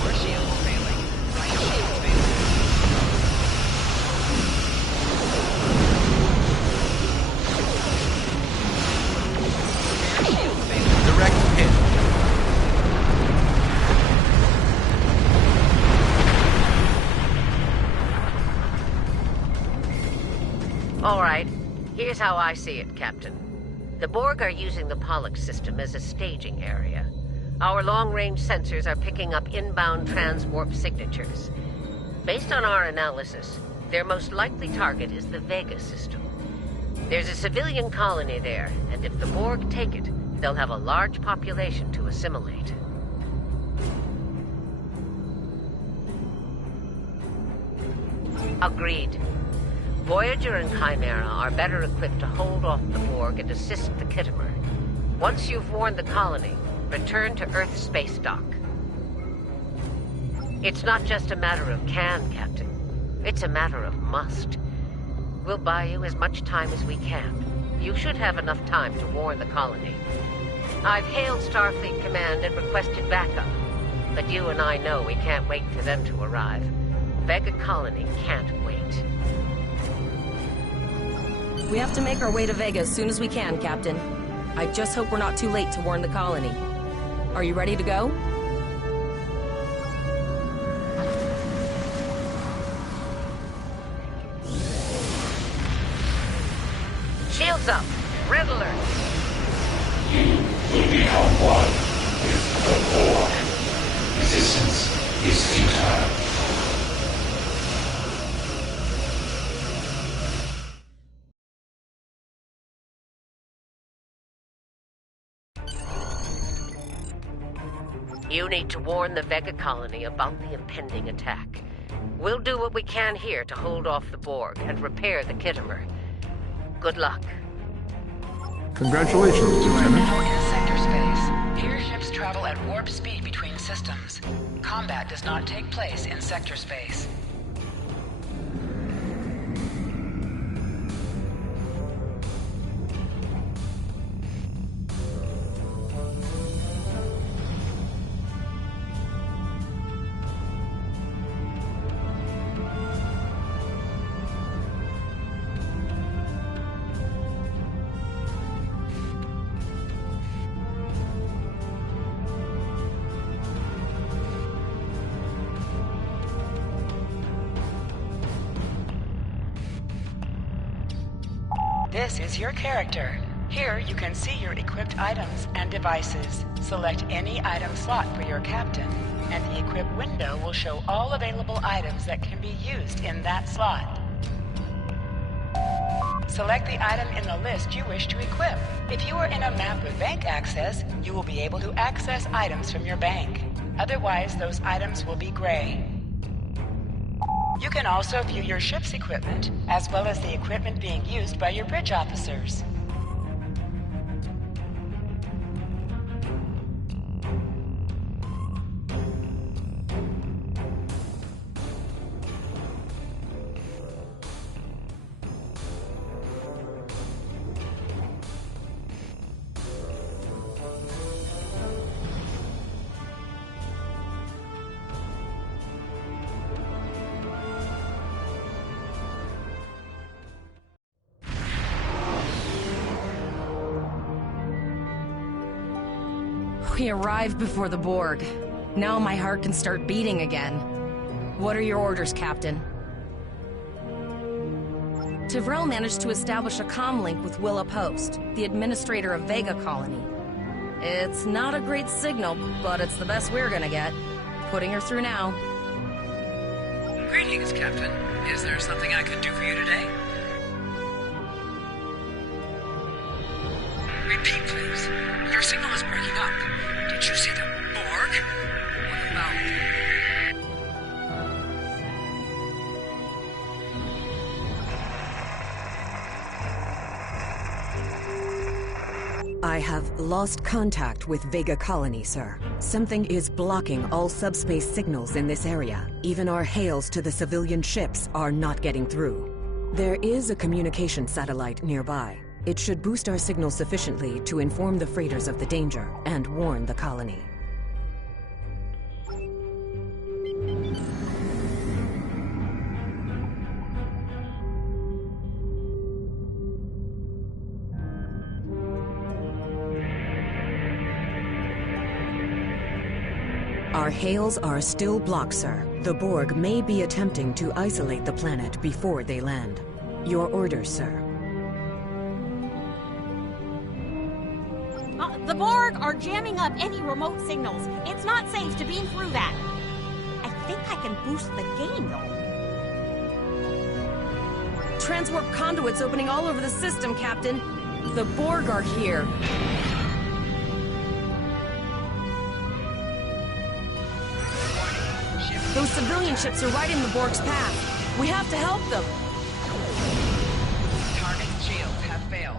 Core shields failing. Right shields failing. Rear shields failing. Direct hit. All right. Here's how I see it, Captain. The Borg are using the Pollux system as a staging area. Our long-range sensors are picking up inbound transwarp signatures. Based on our analysis, their most likely target is the Vega system. There's a civilian colony there, and if the Borg take it, they'll have a large population to assimilate. Agreed. Voyager and Chimera are better equipped to hold off the Borg and assist the Khitomer. Once you've warned the colony, return to Earth space dock. It's not just a matter of can, Captain. It's a matter of must. We'll buy you as much time as we can. You should have enough time to warn the colony. I've hailed Starfleet Command and requested backup, but you and I know we can't wait for them to arrive. Vega Colony can't wait. We have to make our way to Vega as soon as we can, Captain. I just hope we're not too late to warn the colony. Are you ready to go? Shields up! Red alert! You will become one with the Borg. Resistance is futile. You need to warn the Vega colony about the impending attack. We'll do what we can here to hold off the Borg and repair the Khitomer. Good luck. Congratulations, You are Lieutenant. now in sector space. Here ships travel at warp speed between systems. Combat does not take place in sector space. This is your character. Here you can see your equipped items and devices. Select any item slot for your captain, and the equip window will show all available items that can be used in that slot. Select the item in the list you wish to equip. If you are in a map with bank access, you will be able to access items from your bank. Otherwise, those items will be gray. You can also view your ship's equipment, as well as the equipment being used by your bridge officers. We arrived before the Borg. Now my heart can start beating again. What are your orders, Captain? Tivrel managed to establish a comm link with Willa Post, the administrator of Vega Colony. It's not a great signal, but it's the best we're gonna get. Putting her through now. Greetings, Captain. Is there something I can do for you today? Repeat, please. Shields. Your signal is breaking up. Did you see the Borg? What about... I have lost contact with Vega Colony, sir. Something is blocking all subspace signals in this area. Even our hails to the civilian ships are not getting through. There is a communication satellite nearby. It should boost our signal sufficiently to inform the freighters of the danger and warn the colony. Our hails are still blocked, sir. The Borg may be attempting to isolate the planet before they land. Your orders, sir. The Borg are jamming up any remote signals. It's not safe to beam through that. I think I can boost the gain, though. Transwarp conduits opening all over the system, Captain. The Borg are here. Those civilian ships are right in the Borg's path. We have to help them. Target's shields have failed.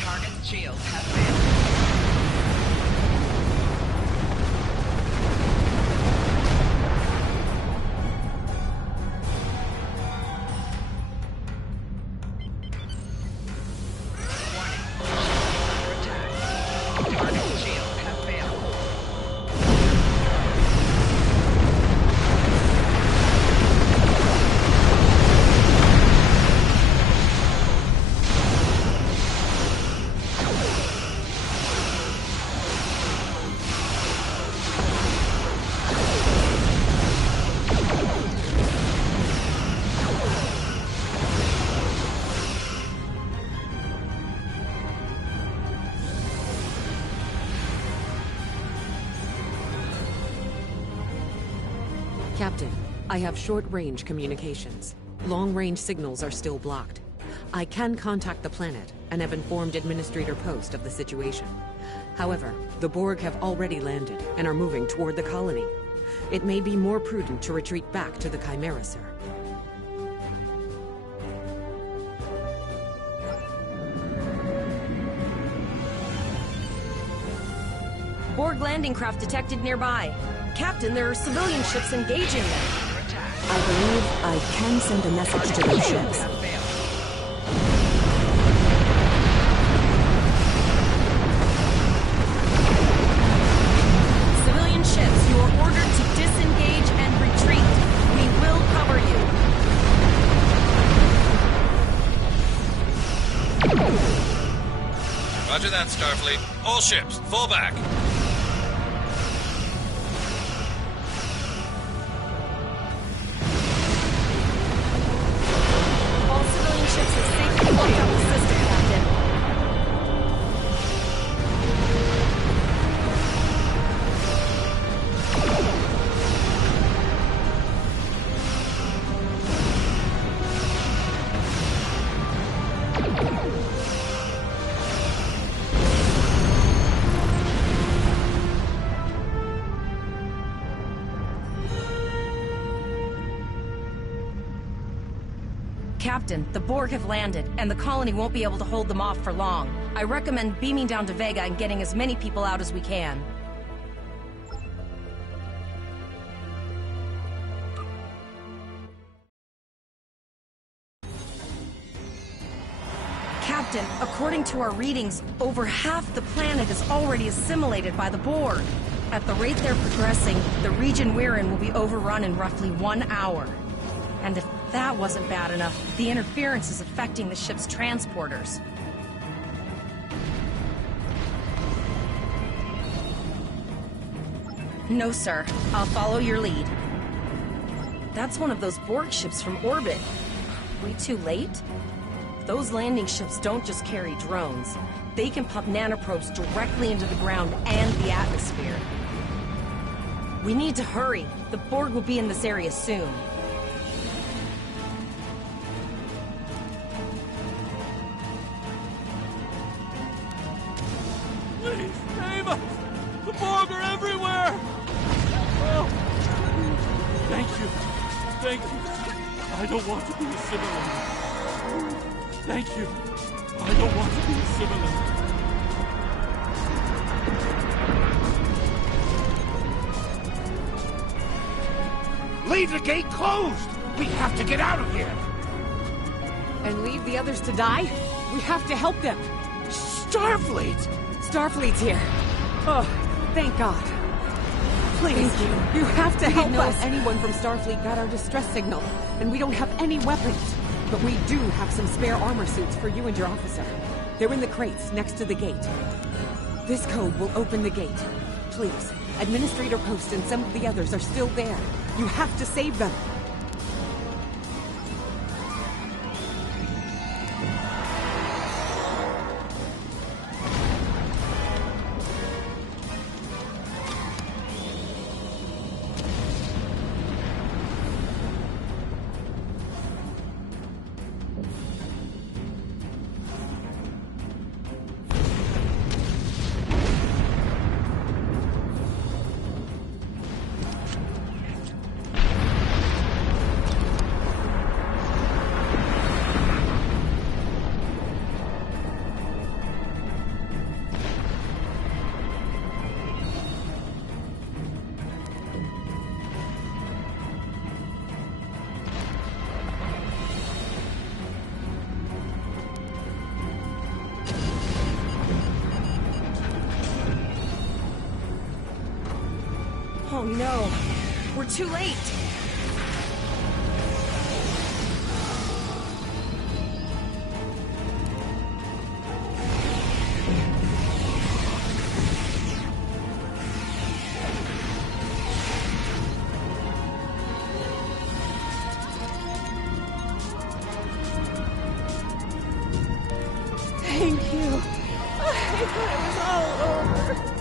Target's shields have failed. Captain, I have short-range communications. Long-range signals are still blocked. I can contact the planet and have informed Administrator Post of the situation. However, the Borg have already landed and are moving toward the colony. It may be more prudent to retreat back to the Chimera, sir. Borg landing craft detected nearby. Captain, there are civilian ships engaging them. I believe I can send a message to those ships. Civilian ships, you are ordered to disengage and retreat. We will cover you. Roger that, Starfleet. All ships, fall back. Captain, the Borg have landed, and the colony won't be able to hold them off for long. I recommend beaming down to Vega and getting as many people out as we can. Captain, according to our readings, over half the planet is already assimilated by the Borg. At the rate they're progressing, the region we're in will be overrun in roughly 1 hour. And if That wasn't bad enough. The interference is affecting the ship's transporters. No, sir. I'll follow your lead. That's one of those Borg ships from orbit. We too late? Those landing ships don't just carry drones. They can pump nanoprobes directly into the ground and the atmosphere. We need to hurry. The Borg will be in this area soon. Please, save us! The Borg are everywhere! Oh. Thank you. Thank you. I don't want to be assimilated. Thank you. I don't want to be assimilated. Leave the gate closed! We have to get out of here! And leave the others to die? We have to help them! Starfleet! Starfleet's here. Oh, thank God. Please, you have to help us. If anyone from Starfleet got our distress signal, and we don't have any weapons. But we do have some spare armor suits for you and your officer. They're in the crates next to the gate. This code will open the gate. Please, Administrator Post and some of the others are still there. You have to save them. Oh no, we're too late. Thank you. I thought it was all over.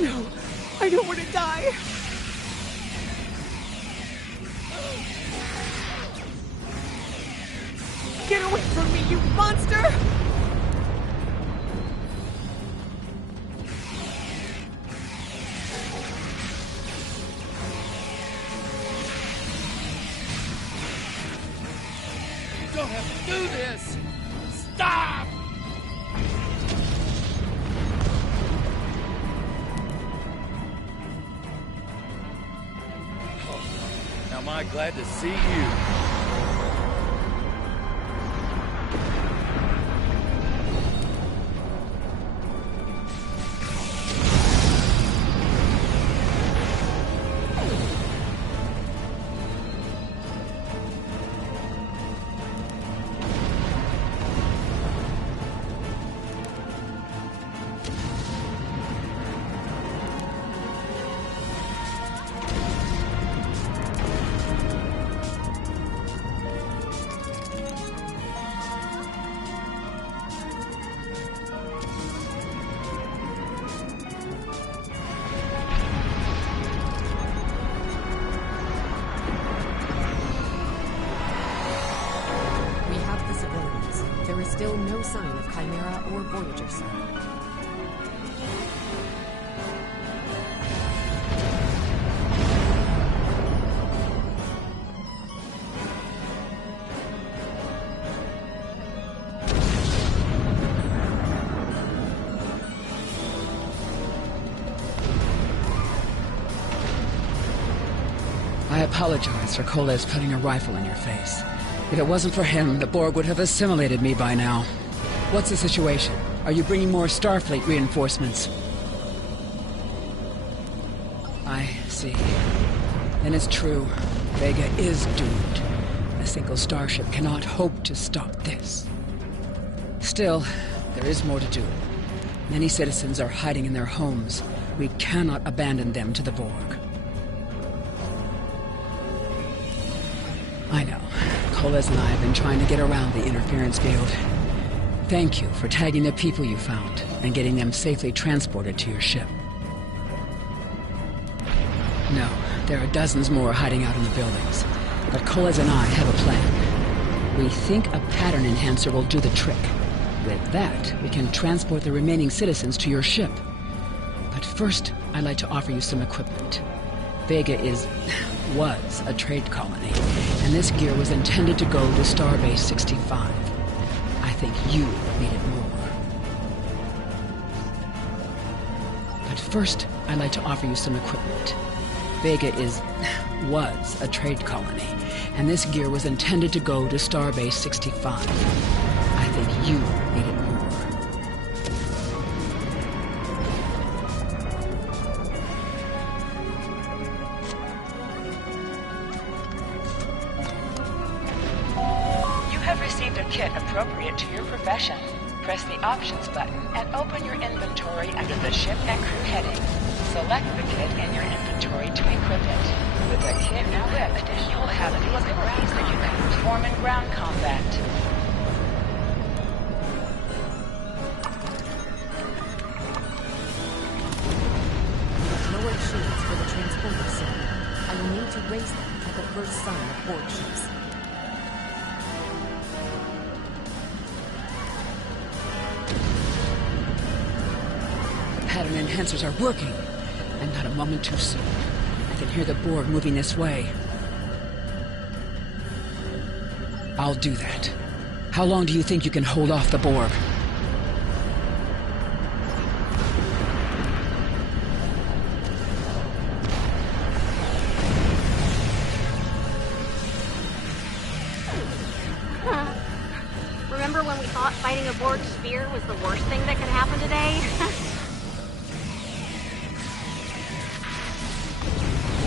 No, I don't want to die. Get away from me, you monster! You don't have to do this! Stop! Am I glad to see you? Still no sign of Chimera or Voyager, sir. I apologize for Koles putting a rifle in your face. If it wasn't for him, the Borg would have assimilated me by now. What's the situation? Are you bringing more Starfleet reinforcements? I see. Then it's true. Vega is doomed. A single starship cannot hope to stop this. Still, there is more to do. Many citizens are hiding in their homes. We cannot abandon them to the Borg. I know. Koles and I have been trying to get around the interference field. Thank you for tagging the people you found and getting them safely transported to your ship. No, there are dozens more hiding out in the buildings. But Koles and I have a plan. We think a pattern enhancer will do the trick. With that, we can transport the remaining citizens to your ship. But first, I'd like to offer you some equipment. Vega was a trade colony, and this gear was intended to go to Starbase 65. I think you need it more. But first, I'd like to offer you some equipment. Vega was a trade colony, and this gear was intended to go to Starbase 65. I think you need it more. Appropriate to your profession. Press the Options button and open your inventory under the Ship and Crew heading. Select the kit in your inventory to equip it. With the kit equipped, you will have new abilities that you can perform in ground combat. Lower shields for the transporter, sir. I will need to raise them at the first sign of Borg ships. Pattern enhancers are working, and not a moment too soon. I can hear the Borg moving this way. I'll do that. How long do you think you can hold off the Borg? Remember when we thought fighting a Borg sphere was the worst thing that could happen today?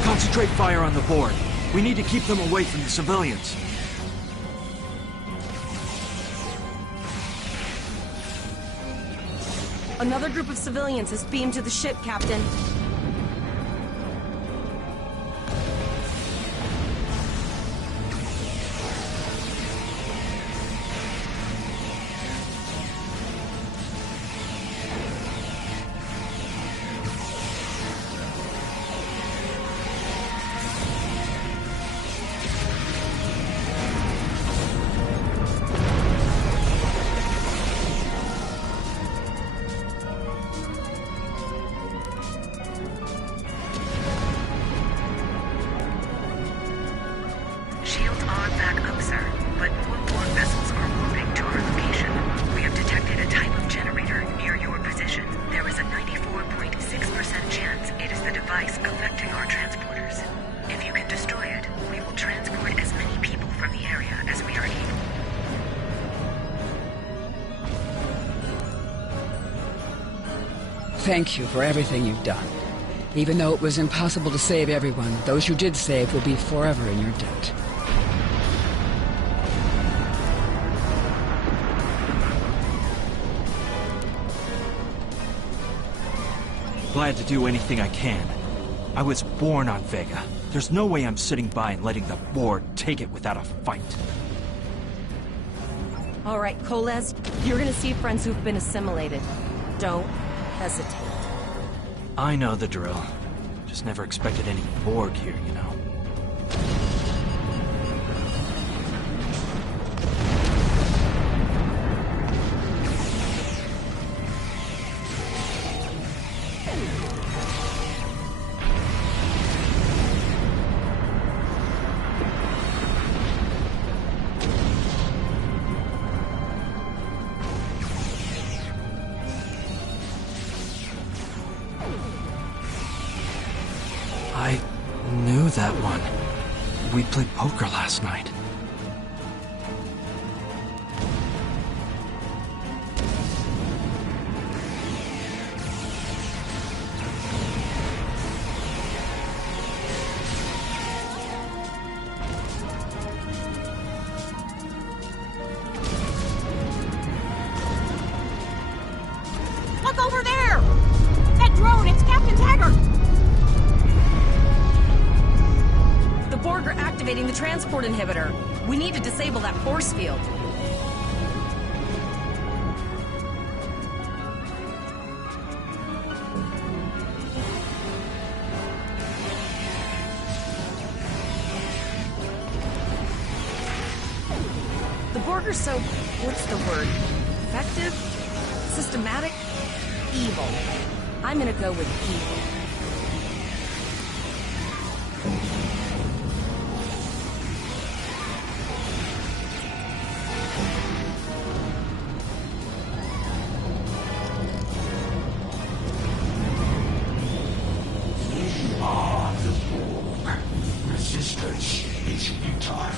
Concentrate fire on the Borg. We need to keep them away from the civilians. Another group of civilians is beamed to the ship, Captain. Thank you for everything you've done. Even though it was impossible to save everyone, those you did save will be forever in your debt. Glad to do anything I can. I was born on Vega. There's no way I'm sitting by and letting the Borg take it without a fight. All right, Koles, you're gonna see friends who've been assimilated. Don't hesitate. I know the drill. Just never expected any Borg here, you know. that one. We played poker last night. Look over there! That drone, it's Captain Taggart! The Borg are activating the transport inhibitor. We need to disable that force field. The Borg are so... what's the word? Effective? Systematic? Evil. I'm gonna go with evil. You are the Borg. Resistance is futile.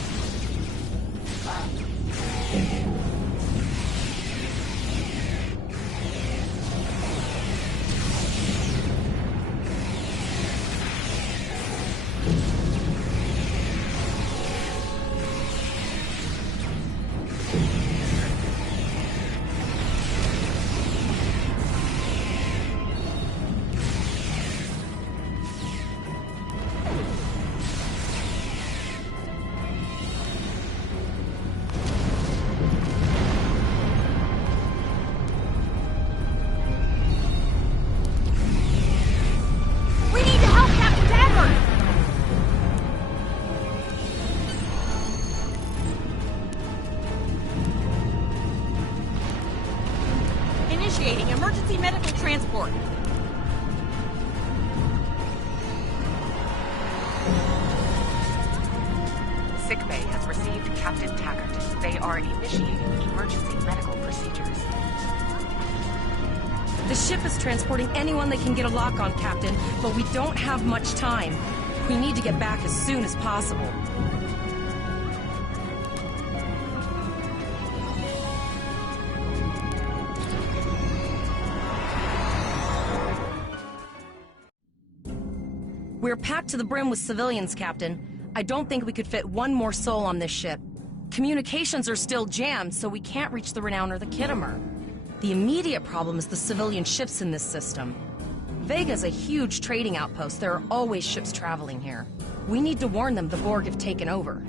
We need to help Captain Taggart! Initiating emergency medical transport. Sickbay has received Captain Taggart. They are initiating emergency medical procedures. The ship is transporting anyone they can get a lock on, Captain, but we don't have much time. We need to get back as soon as possible. We're packed to the brim with civilians, Captain. I don't think we could fit one more soul on this ship. Communications are still jammed, so we can't reach the Renown or the Kittimer. The immediate problem is the civilian ships in this system. Vega's a huge trading outpost. There are always ships traveling here. We need to warn them the Borg have taken over.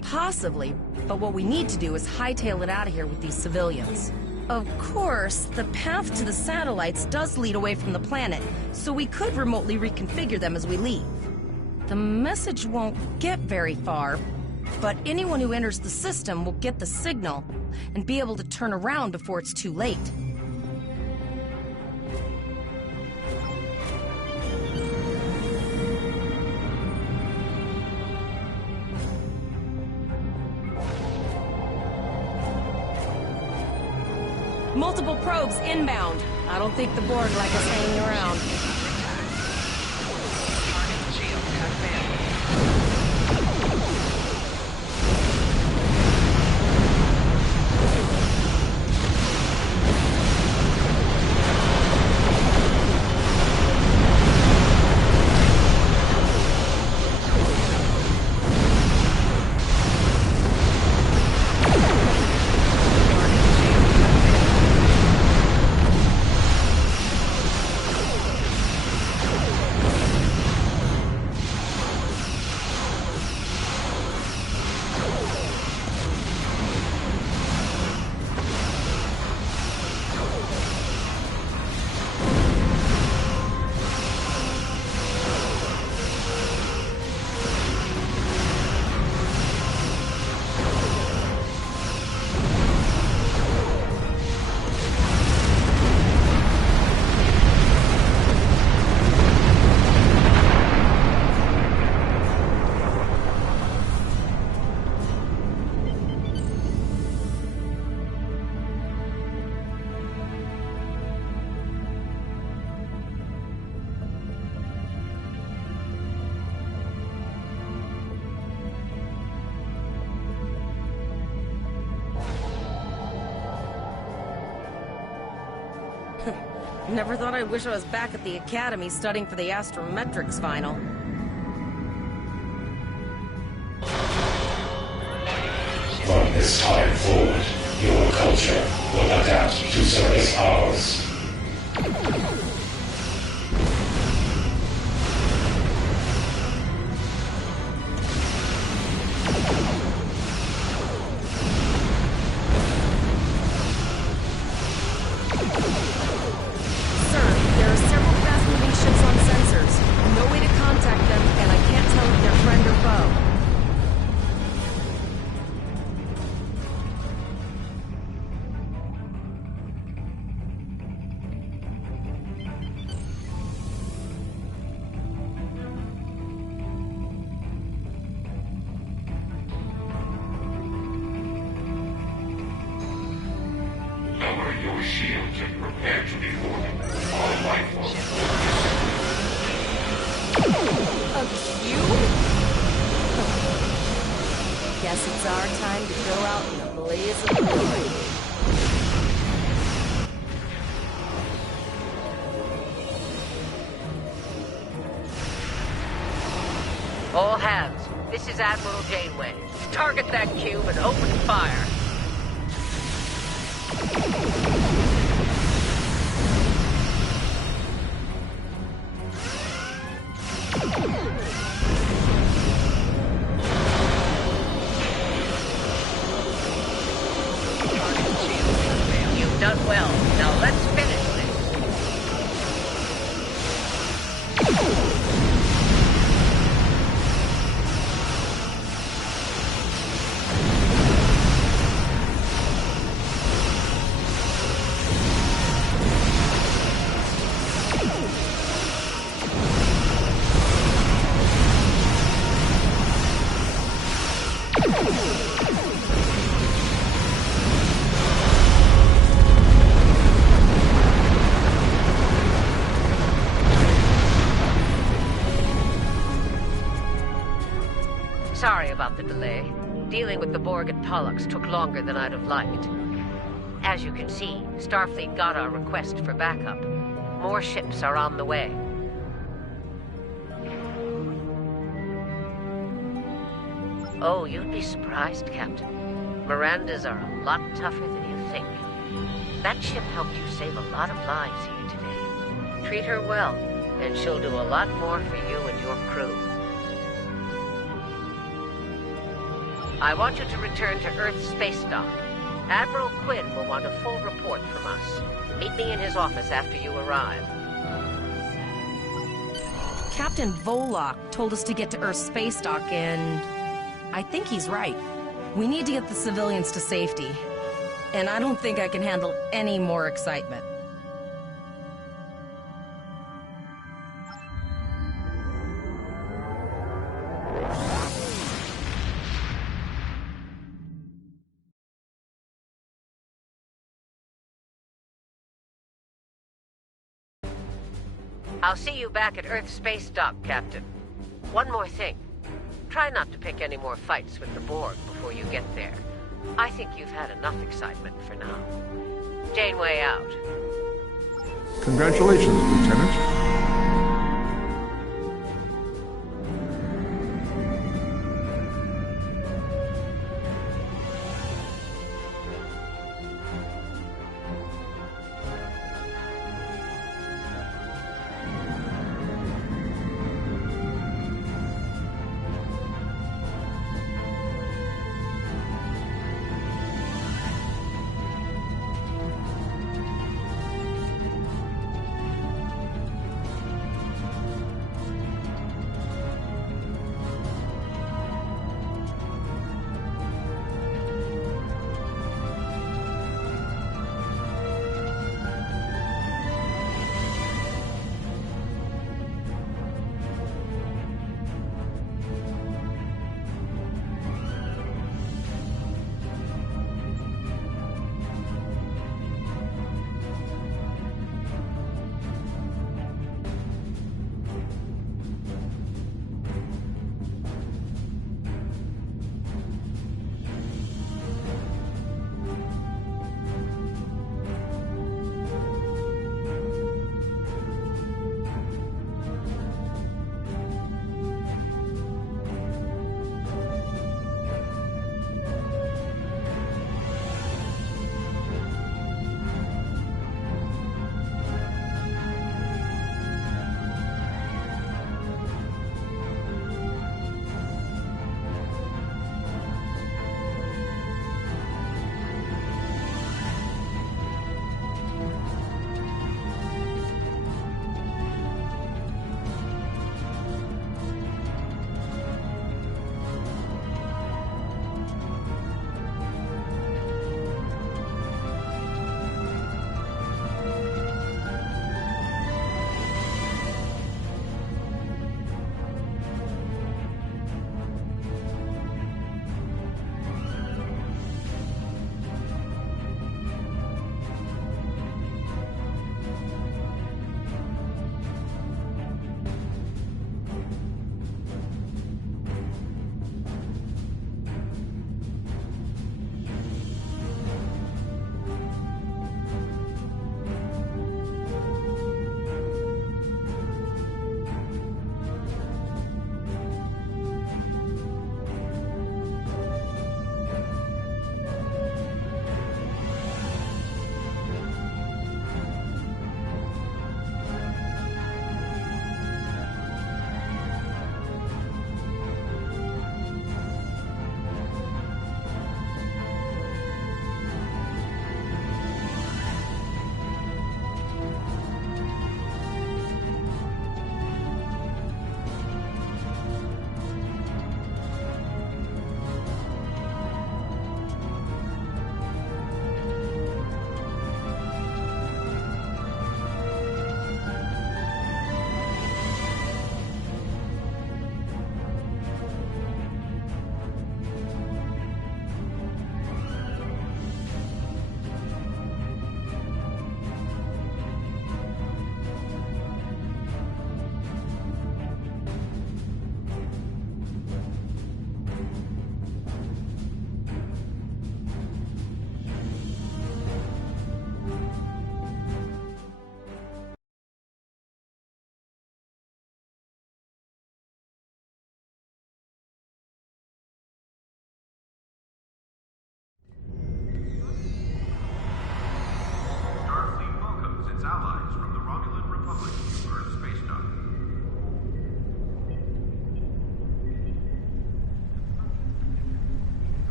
Possibly, but what we need to do is hightail it out of here with these civilians. Of course, the path to the satellites does lead away from the planet, so we could remotely reconfigure them as we leave. The message won't get very far, but anyone who enters the system will get the signal and be able to turn around before it's too late. Multiple probes inbound. I don't think the Borg like us hanging around. Never thought I'd wish I was back at the academy studying for the astrometrics final. From this time forward, your culture will adapt to service ours. Your shields and prepare to be boarded. All life forms. A cube? Guess it's our time to go out in a blaze of glory. All hands, this is Admiral Janeway. Target that cube and open fire. You've done well. Now let's finish this. Sorry about the delay. Dealing with the Borg at Pollux took longer than I'd have liked. As you can see, Starfleet got our request for backup. More ships are on the way. Oh, you'd be surprised, Captain. Mirandas are a lot tougher than you think. That ship helped you save a lot of lives here today. Treat her well, and she'll do a lot more for you and your crew. I want you to return to Earth's space dock. Admiral Quinn will want a full report from us. Meet me in his office after you arrive. Captain Volok told us to get to Earth's space dock and I think he's right. We need to get the civilians to safety. And I don't think I can handle any more excitement. I'll see you back at Earth Space Dock, Captain. One more thing. Try not to pick any more fights with the Borg before you get there. I think you've had enough excitement for now. Janeway out. Congratulations, Lieutenant.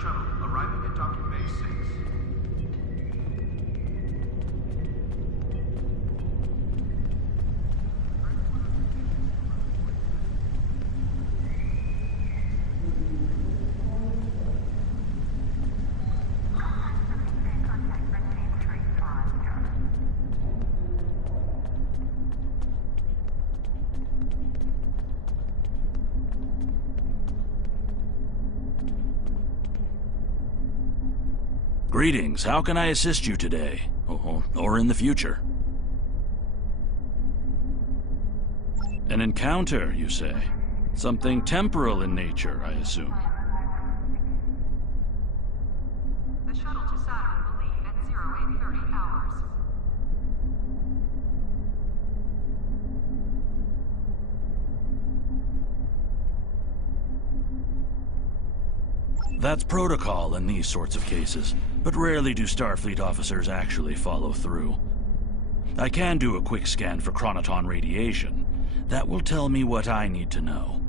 shuttle arriving at Docking Bay 6. Greetings. How can I assist you today? Or in the future? An encounter, you say? Something temporal in nature, I assume. The shuttle to Saturn will leave at 0830 hours. That's protocol in these sorts of cases, but rarely do Starfleet officers actually follow through. I can do a quick scan for chronoton radiation. That will tell me what I need to know.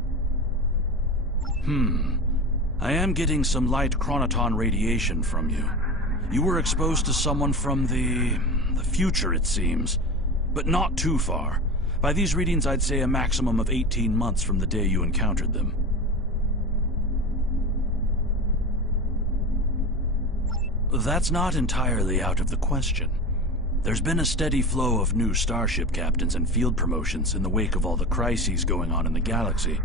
I am getting some light chronoton radiation from you. You were exposed to someone from the future, it seems. But not too far. By these readings, I'd say a maximum of 18 months from the day you encountered them. That's not entirely out of the question. There's been a steady flow of new starship captains and field promotions in the wake of all the crises going on in the galaxy.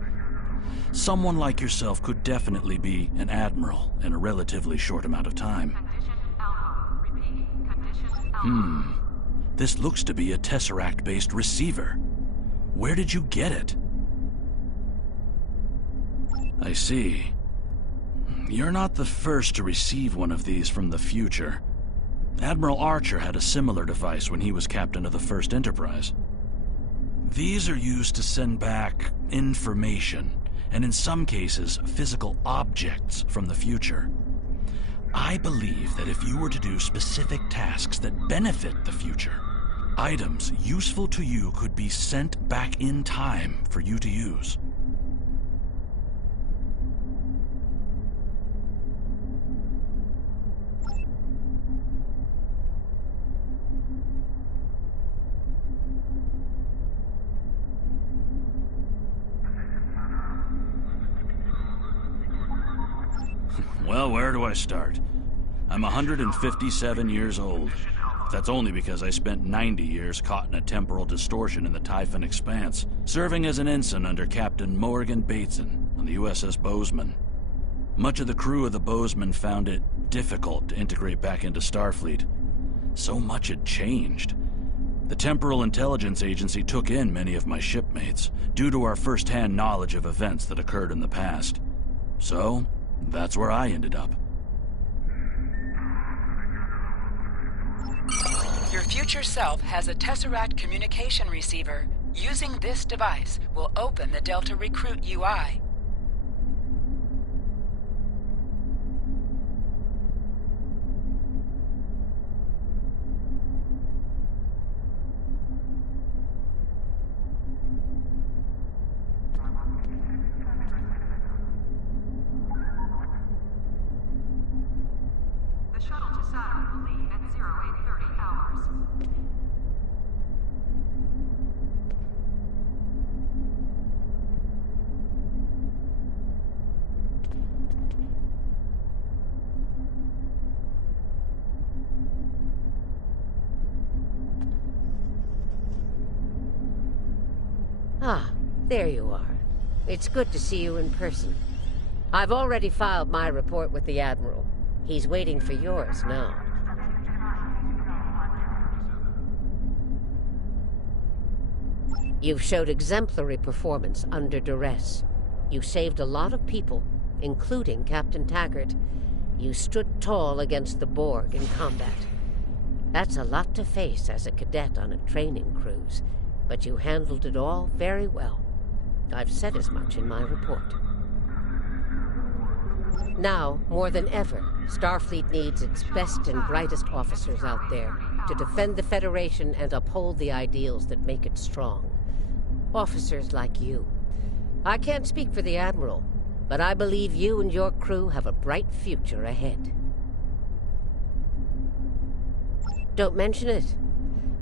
Someone like yourself could definitely be an admiral in a relatively short amount of time. This looks to be a Tesseract-based receiver. Where did you get it? I see. You're not the first to receive one of these from the future. Admiral Archer had a similar device when he was captain of the First Enterprise. These are used to send back information, and in some cases, physical objects from the future. I believe that if you were to do specific tasks that benefit the future, items useful to you could be sent back in time for you to use. Well, where do I start? I'm 157 years old. That's only because I spent 90 years caught in a temporal distortion in the Typhon Expanse, serving as an ensign under Captain Morgan Bateson on the USS Bozeman. Much of the crew of the Bozeman found it difficult to integrate back into Starfleet. So much had changed. The Temporal Intelligence Agency took in many of my shipmates, due to our first-hand knowledge of events that occurred in the past. So, that's where I ended up. Your future self has a Tesseract communication receiver. Using this device will open the Delta Recruit UI. The shuttle to Saturn will leave at 0830 hours. Ah, there you are. It's good to see you in person. I've already filed my report with the Admiral. He's waiting for yours now. You've showed exemplary performance under duress. You saved a lot of people, including Captain Taggart. You stood tall against the Borg in combat. That's a lot to face as a cadet on a training cruise, but you handled it all very well. I've said as much in my report. Now, more than ever, Starfleet needs its best and brightest officers out there to defend the Federation and uphold the ideals that make it strong. Officers like you. I can't speak for the Admiral, but I believe you and your crew have a bright future ahead. Don't mention it.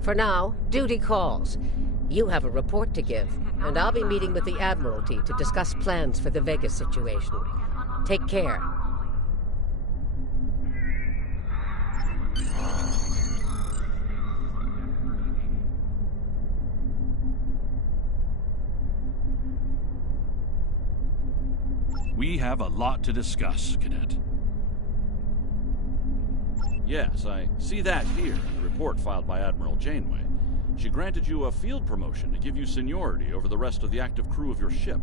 For now, duty calls. You have a report to give, and I'll be meeting with the Admiralty to discuss plans for the Vega situation. Take care. We have a lot to discuss, Cadet. Yes, I see that here, the report filed by Admiral Janeway. She granted you a field promotion to give you seniority over the rest of the active crew of your ship.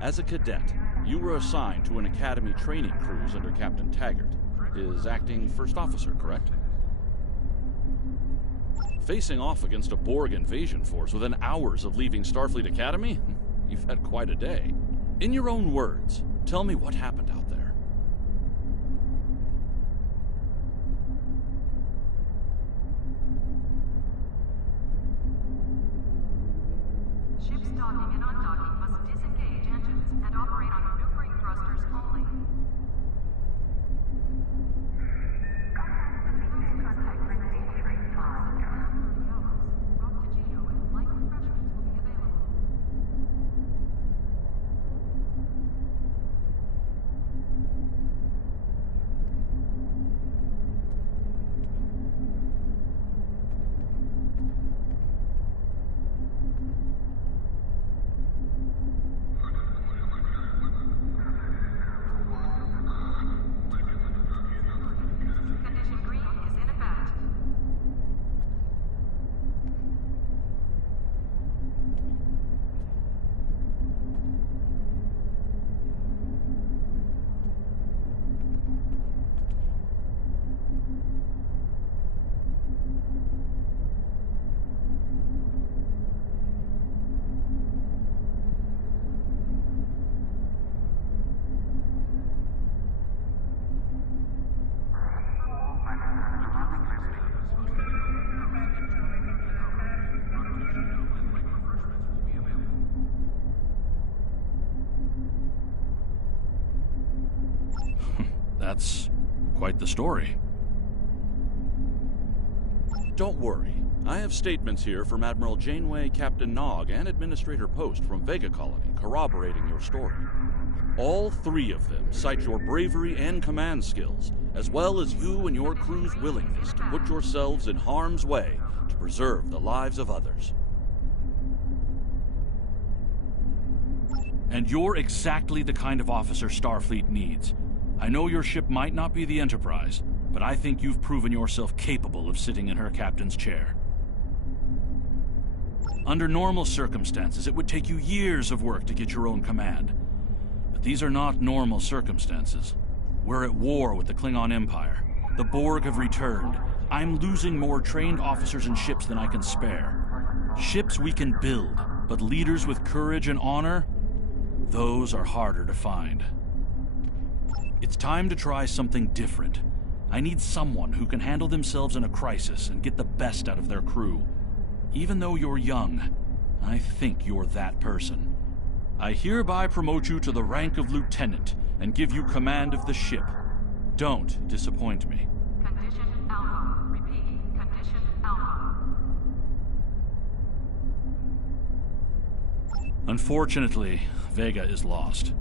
As a cadet, you were assigned to an Academy training cruise under Captain Taggart, his acting first officer, correct? Facing off against a Borg invasion force within hours of leaving Starfleet Academy? You've had quite a day. In your own words, tell me what happened out there. Ships docking and undocking must disengage engines and operate on maneuvering thrusters only. That's quite the story. Don't worry. I have statements here from Admiral Janeway, Captain Nog, and Administrator Post from Vega Colony corroborating your story. All three of them cite your bravery and command skills, as well as you and your crew's willingness to put yourselves in harm's way to preserve the lives of others. And you're exactly the kind of officer Starfleet needs. I know your ship might not be the Enterprise, but I think you've proven yourself capable of sitting in her captain's chair. Under normal circumstances, it would take you years of work to get your own command. But these are not normal circumstances. We're at war with the Klingon Empire. The Borg have returned. I'm losing more trained officers and ships than I can spare. Ships we can build, but leaders with courage and honor? Those are harder to find. It's time to try something different. I need someone who can handle themselves in a crisis and get the best out of their crew. Even though you're young, I think you're that person. I hereby promote you to the rank of lieutenant and give you command of the ship. Don't disappoint me. Condition Alpha. Repeat. Condition Alpha. Unfortunately, Vega is lost.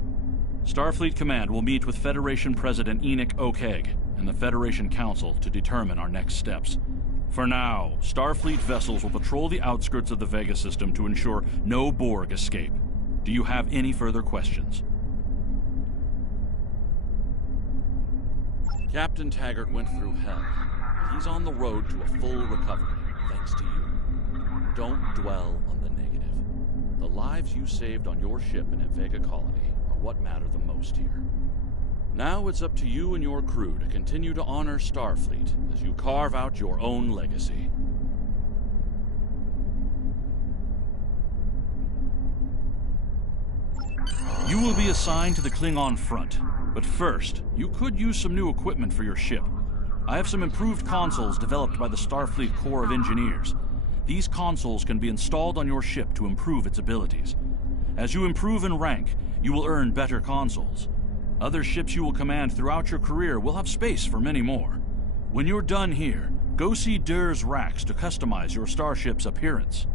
Starfleet Command will meet with Federation President Enoch Okeg and the Federation Council to determine our next steps. For now, Starfleet vessels will patrol the outskirts of the Vega system to ensure no Borg escape. Do you have any further questions? Captain Taggart went through hell. He's on the road to a full recovery, thanks to you. Don't dwell on the negative. The lives you saved on your ship and at Vega Colony what matter the most here. Now it's up to you and your crew to continue to honor Starfleet as you carve out your own legacy. You will be assigned to the Klingon front, but first, you could use some new equipment for your ship. I have some improved consoles developed by the Starfleet Corps of Engineers. These consoles can be installed on your ship to improve its abilities. As you improve in rank, you will earn better consoles. Other ships you will command throughout your career will have space for many more. When you're done here, go see Dur's racks to customize your starship's appearance.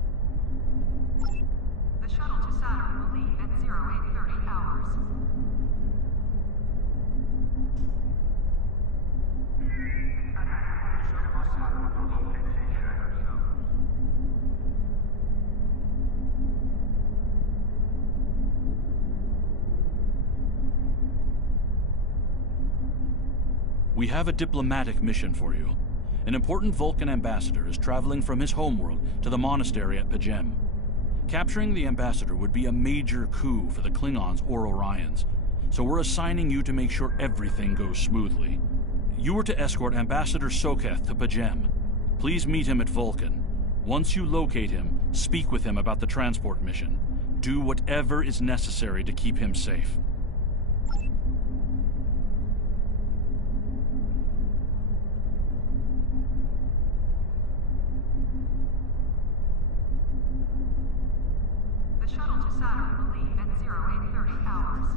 The shuttle to Saturn will leave at 0830 hours. We have a diplomatic mission for you. An important Vulcan ambassador is traveling from his homeworld to the monastery at Pajem. Capturing the ambassador would be a major coup for the Klingons or Orions, so we're assigning you to make sure everything goes smoothly. You are to escort Ambassador Soketh to Pajem. Please meet him at Vulcan. Once you locate him, speak with him about the transport mission. Do whatever is necessary to keep him safe. The shuttle to Saturn will leave at 0830 hours.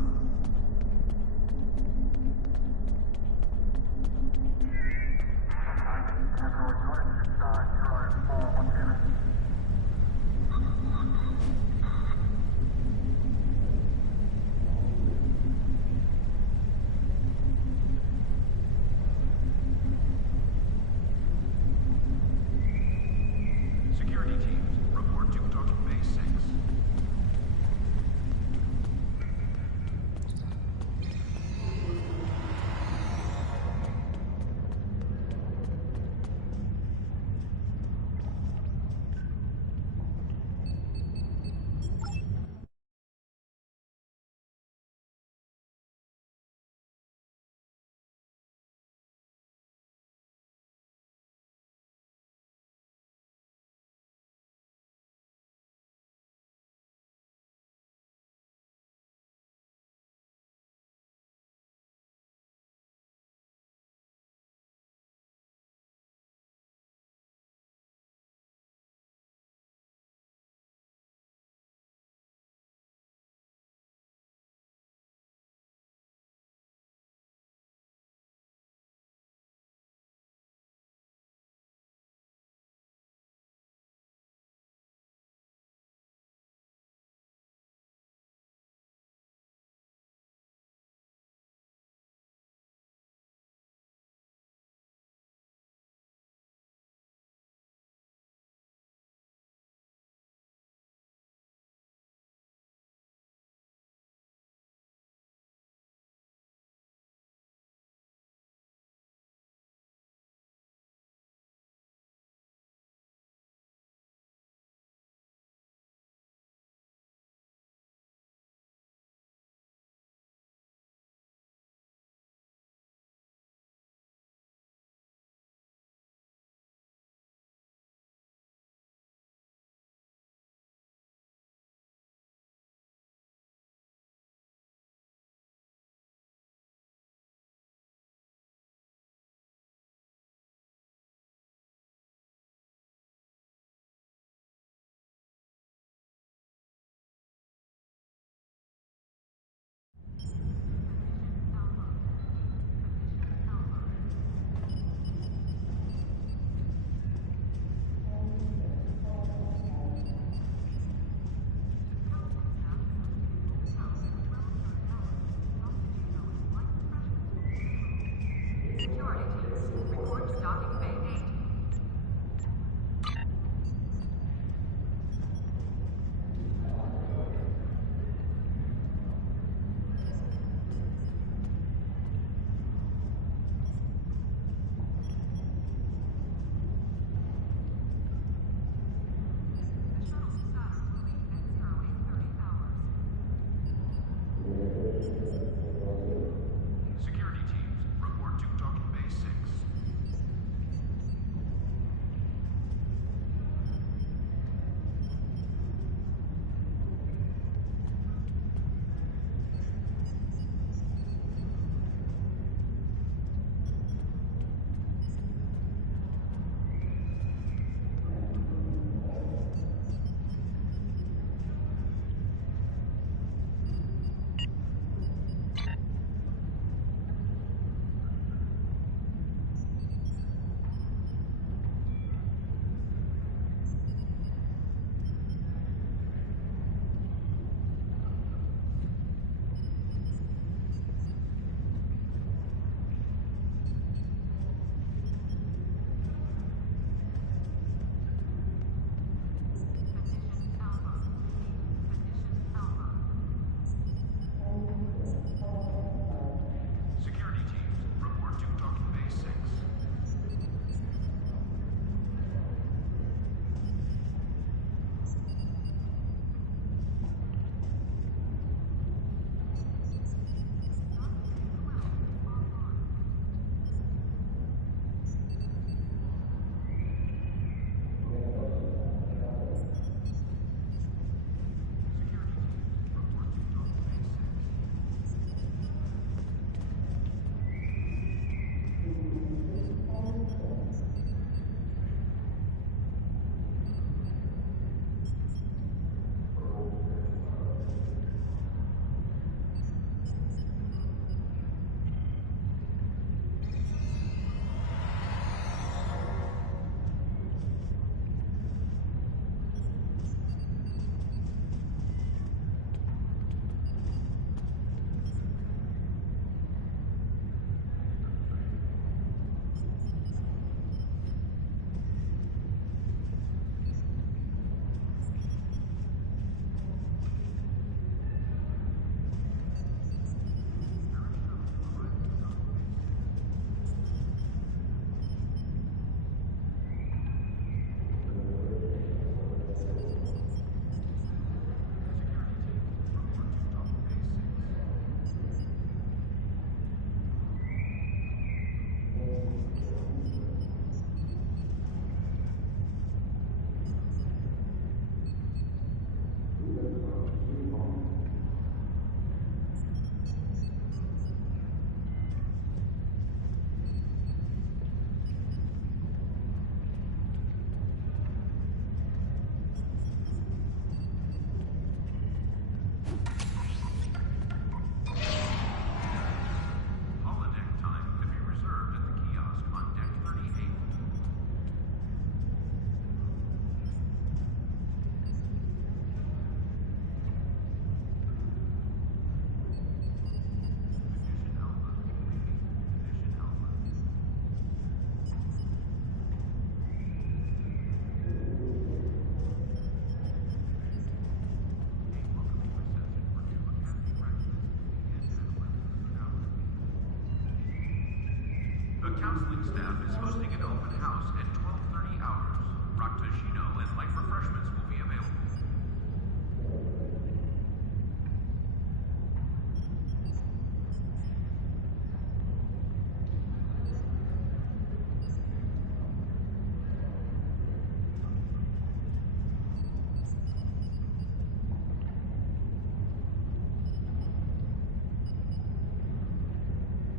counseling staff is hosting an open house at 12:30 hours. Raktajino and light refreshments will be available.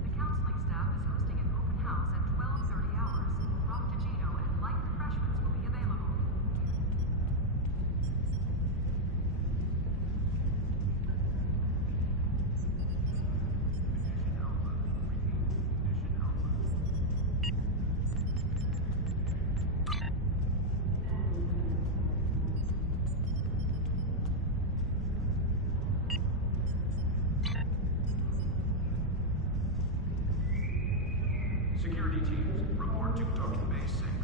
The counseling staff is hosting an open house at 12:30 hours. Raktajino and light refreshments will be available. Security teams, report to Docking Bay 6.